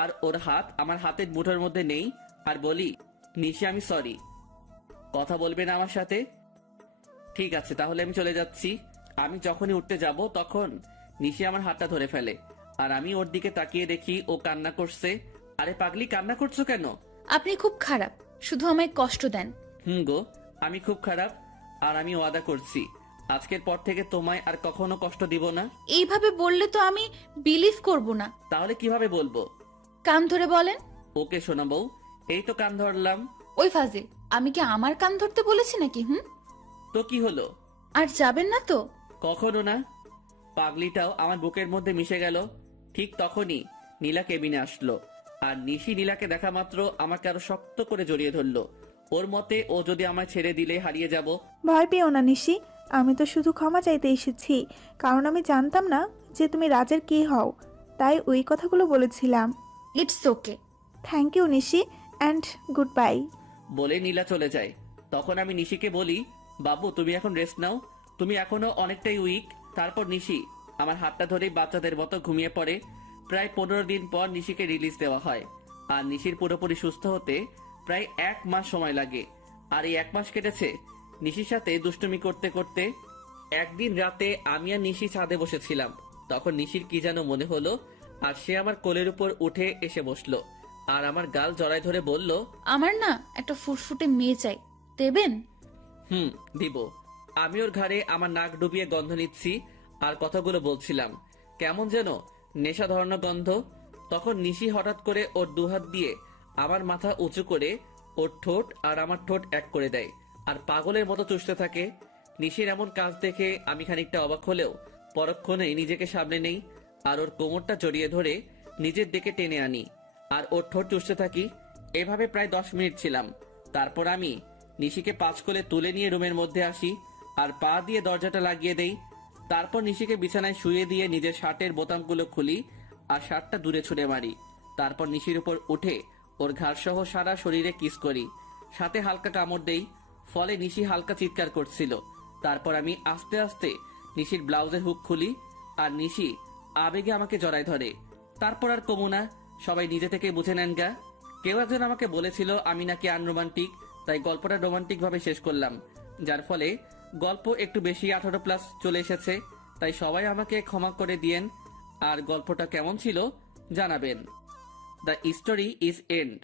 আর ওর হাত আমার হাতের মুঠোর মধ্যে নেই, আর বলি, নিশি আমি সরি, কথা বলবে না আমার সাথে? ঠিক আছে, তাহলে আমি চলে যাচ্ছি। আমি যখনই উঠতে যাব তখন নিশি আমার হাতটা ধরে ফেলে, আর আমি ওর দিকে তাকিয়ে দেখি ও কান্না করছে। আরে পাগলি, কান্না করছো কেন? আপনি খুব খারাপ, শুধু আমায় কষ্ট দেন। গো, আমি খুব খারাপ, আর আমি ওয়াদা করছি আজকের পর থেকে তোমায় আর কখনো কষ্ট দিব না। এইভাবে বললে তো আমি বিলিভ করব না। তাহলে কিভাবে বলবো? কান ধরে বলেন। ওকে শোনা বউ, এই তো কান ধরলাম। ওই ফাজিল, আমি কি আমার কান ধরতে বলেছি নাকি? তো কি হলো? আর যাবেন না তো? কখনো না। পাগলিটাও আমার বুকের মধ্যে মিশে গেল। ঠিক তখনই নীলা কেবিনে আসলো, আর নিশি নীলাকে দেখা মাত্র আমাকে আরো শক্ত করে জড়িয়ে ধরলো। ওর মতে ও যদি আমায় ছেড়ে দিলে হারিয়ে যাব। ভয় পেও না নিশি, আমি তো শুধু ক্ষমা চাইতে এসেছি, কারণ আমি জানতাম না যে তুমি রাজের কি হও, তাই ওই কথাগুলো বলেছিলাম। It's okay. Thank you Nishi, and good bye. বলে নীলা চলে যায়। তখন আমি নিশিকে বলি, বাবু তুমি এখন রেস্ট নাও, তুমি এখনো অনেকটাই উইক। তারপর নিশি আমার হাতটা ধরেই বাচ্চাদের মতো ঘুমিয়ে পড়ে। প্রায় 15 দিন পর নিশিকে রিলিজ দেওয়া হয়, আর নিশির পুরোপুরি সুস্থ হতে প্রায় 1 মাস সময় লাগে। আর এই 1 মাস কেটেছে নিশির সাথে দুষ্টুমি করতে করতে। একদিন রাতে আমি আর নিশি ছাদে বসেছিলাম, তখন নিশির কি যেন মনে হলো, আর সে আমার কোলের উপর উঠে এসে বসলো, আর আমার গাল জড়ায় ধরে বলল, আমার না একটা ফুটফুটে মেয়ে চাই, দেবেন? দিব। আমি ওর ঘাড়ে আমার নাক ডুবিয়ে গন্ধ নিচ্ছি আর কথাগুলো বলছিলাম, কেমন যেন নেশা ধরানো গন্ধ। তখন নিশি হঠাৎ করে ওর দুহাত দিয়ে আমার মাথা উঁচু করে ওর ঠোঁট আর আমার ঠোঁট এক করে দেয়, আর পাগলের মতো চুষতে থাকে। নিশির এমন কাজ দেখে আমি খানিকটা অবাক হলেও পরক্ষণেই নিজেকে সামনে নেই, আর ওর কোমরটা জড়িয়ে ধরে নিজের দিকে টেনে আনি, আর ওর ঠোঁট চুষতে থাকি। এভাবে প্রায় 10 মিনিট ছিলাম। তারপর আমি নিশিকে 5 কোলে তুলে নিয়ে রুমের মধ্যে আসি, আর পা দিয়ে দরজাটা লাগিয়ে দেই। তারপর নিশিকে বিছানায় শুয়ে দিয়ে নিজের শার্টের বোতামগুলো খুলি আর শার্টটা দূরে ছুঁড়ে মারি। তারপর নিশির উপর উঠে ওর ঘাড় সহ সারা শরীরে কিস করি, সাথে হালকা কামড় দেই, ফলে নিশি হালকা চিৎকার করছিল। তারপর আমি আস্তে আস্তে নিশির ব্লাউজের হুক খুলি, আর নিশি আবেগে আমাকে জড়ায় ধরে। তারপর আর কমু না, সবাই নিজে থেকে বুঝে নেন গা। কেউ একজন আমাকে বলেছিল আমি নাকি আনরোমান্টিক, তাই গল্পটা রোমান্টিক ভাবে শেষ করলাম, যার ফলে গল্প একটু বেশি 18+ চলে এসেছে। তাই সবাই আমাকে ক্ষমা করে দিয়েন, আর গল্পটা কেমন ছিল জানাবেন। The story is and.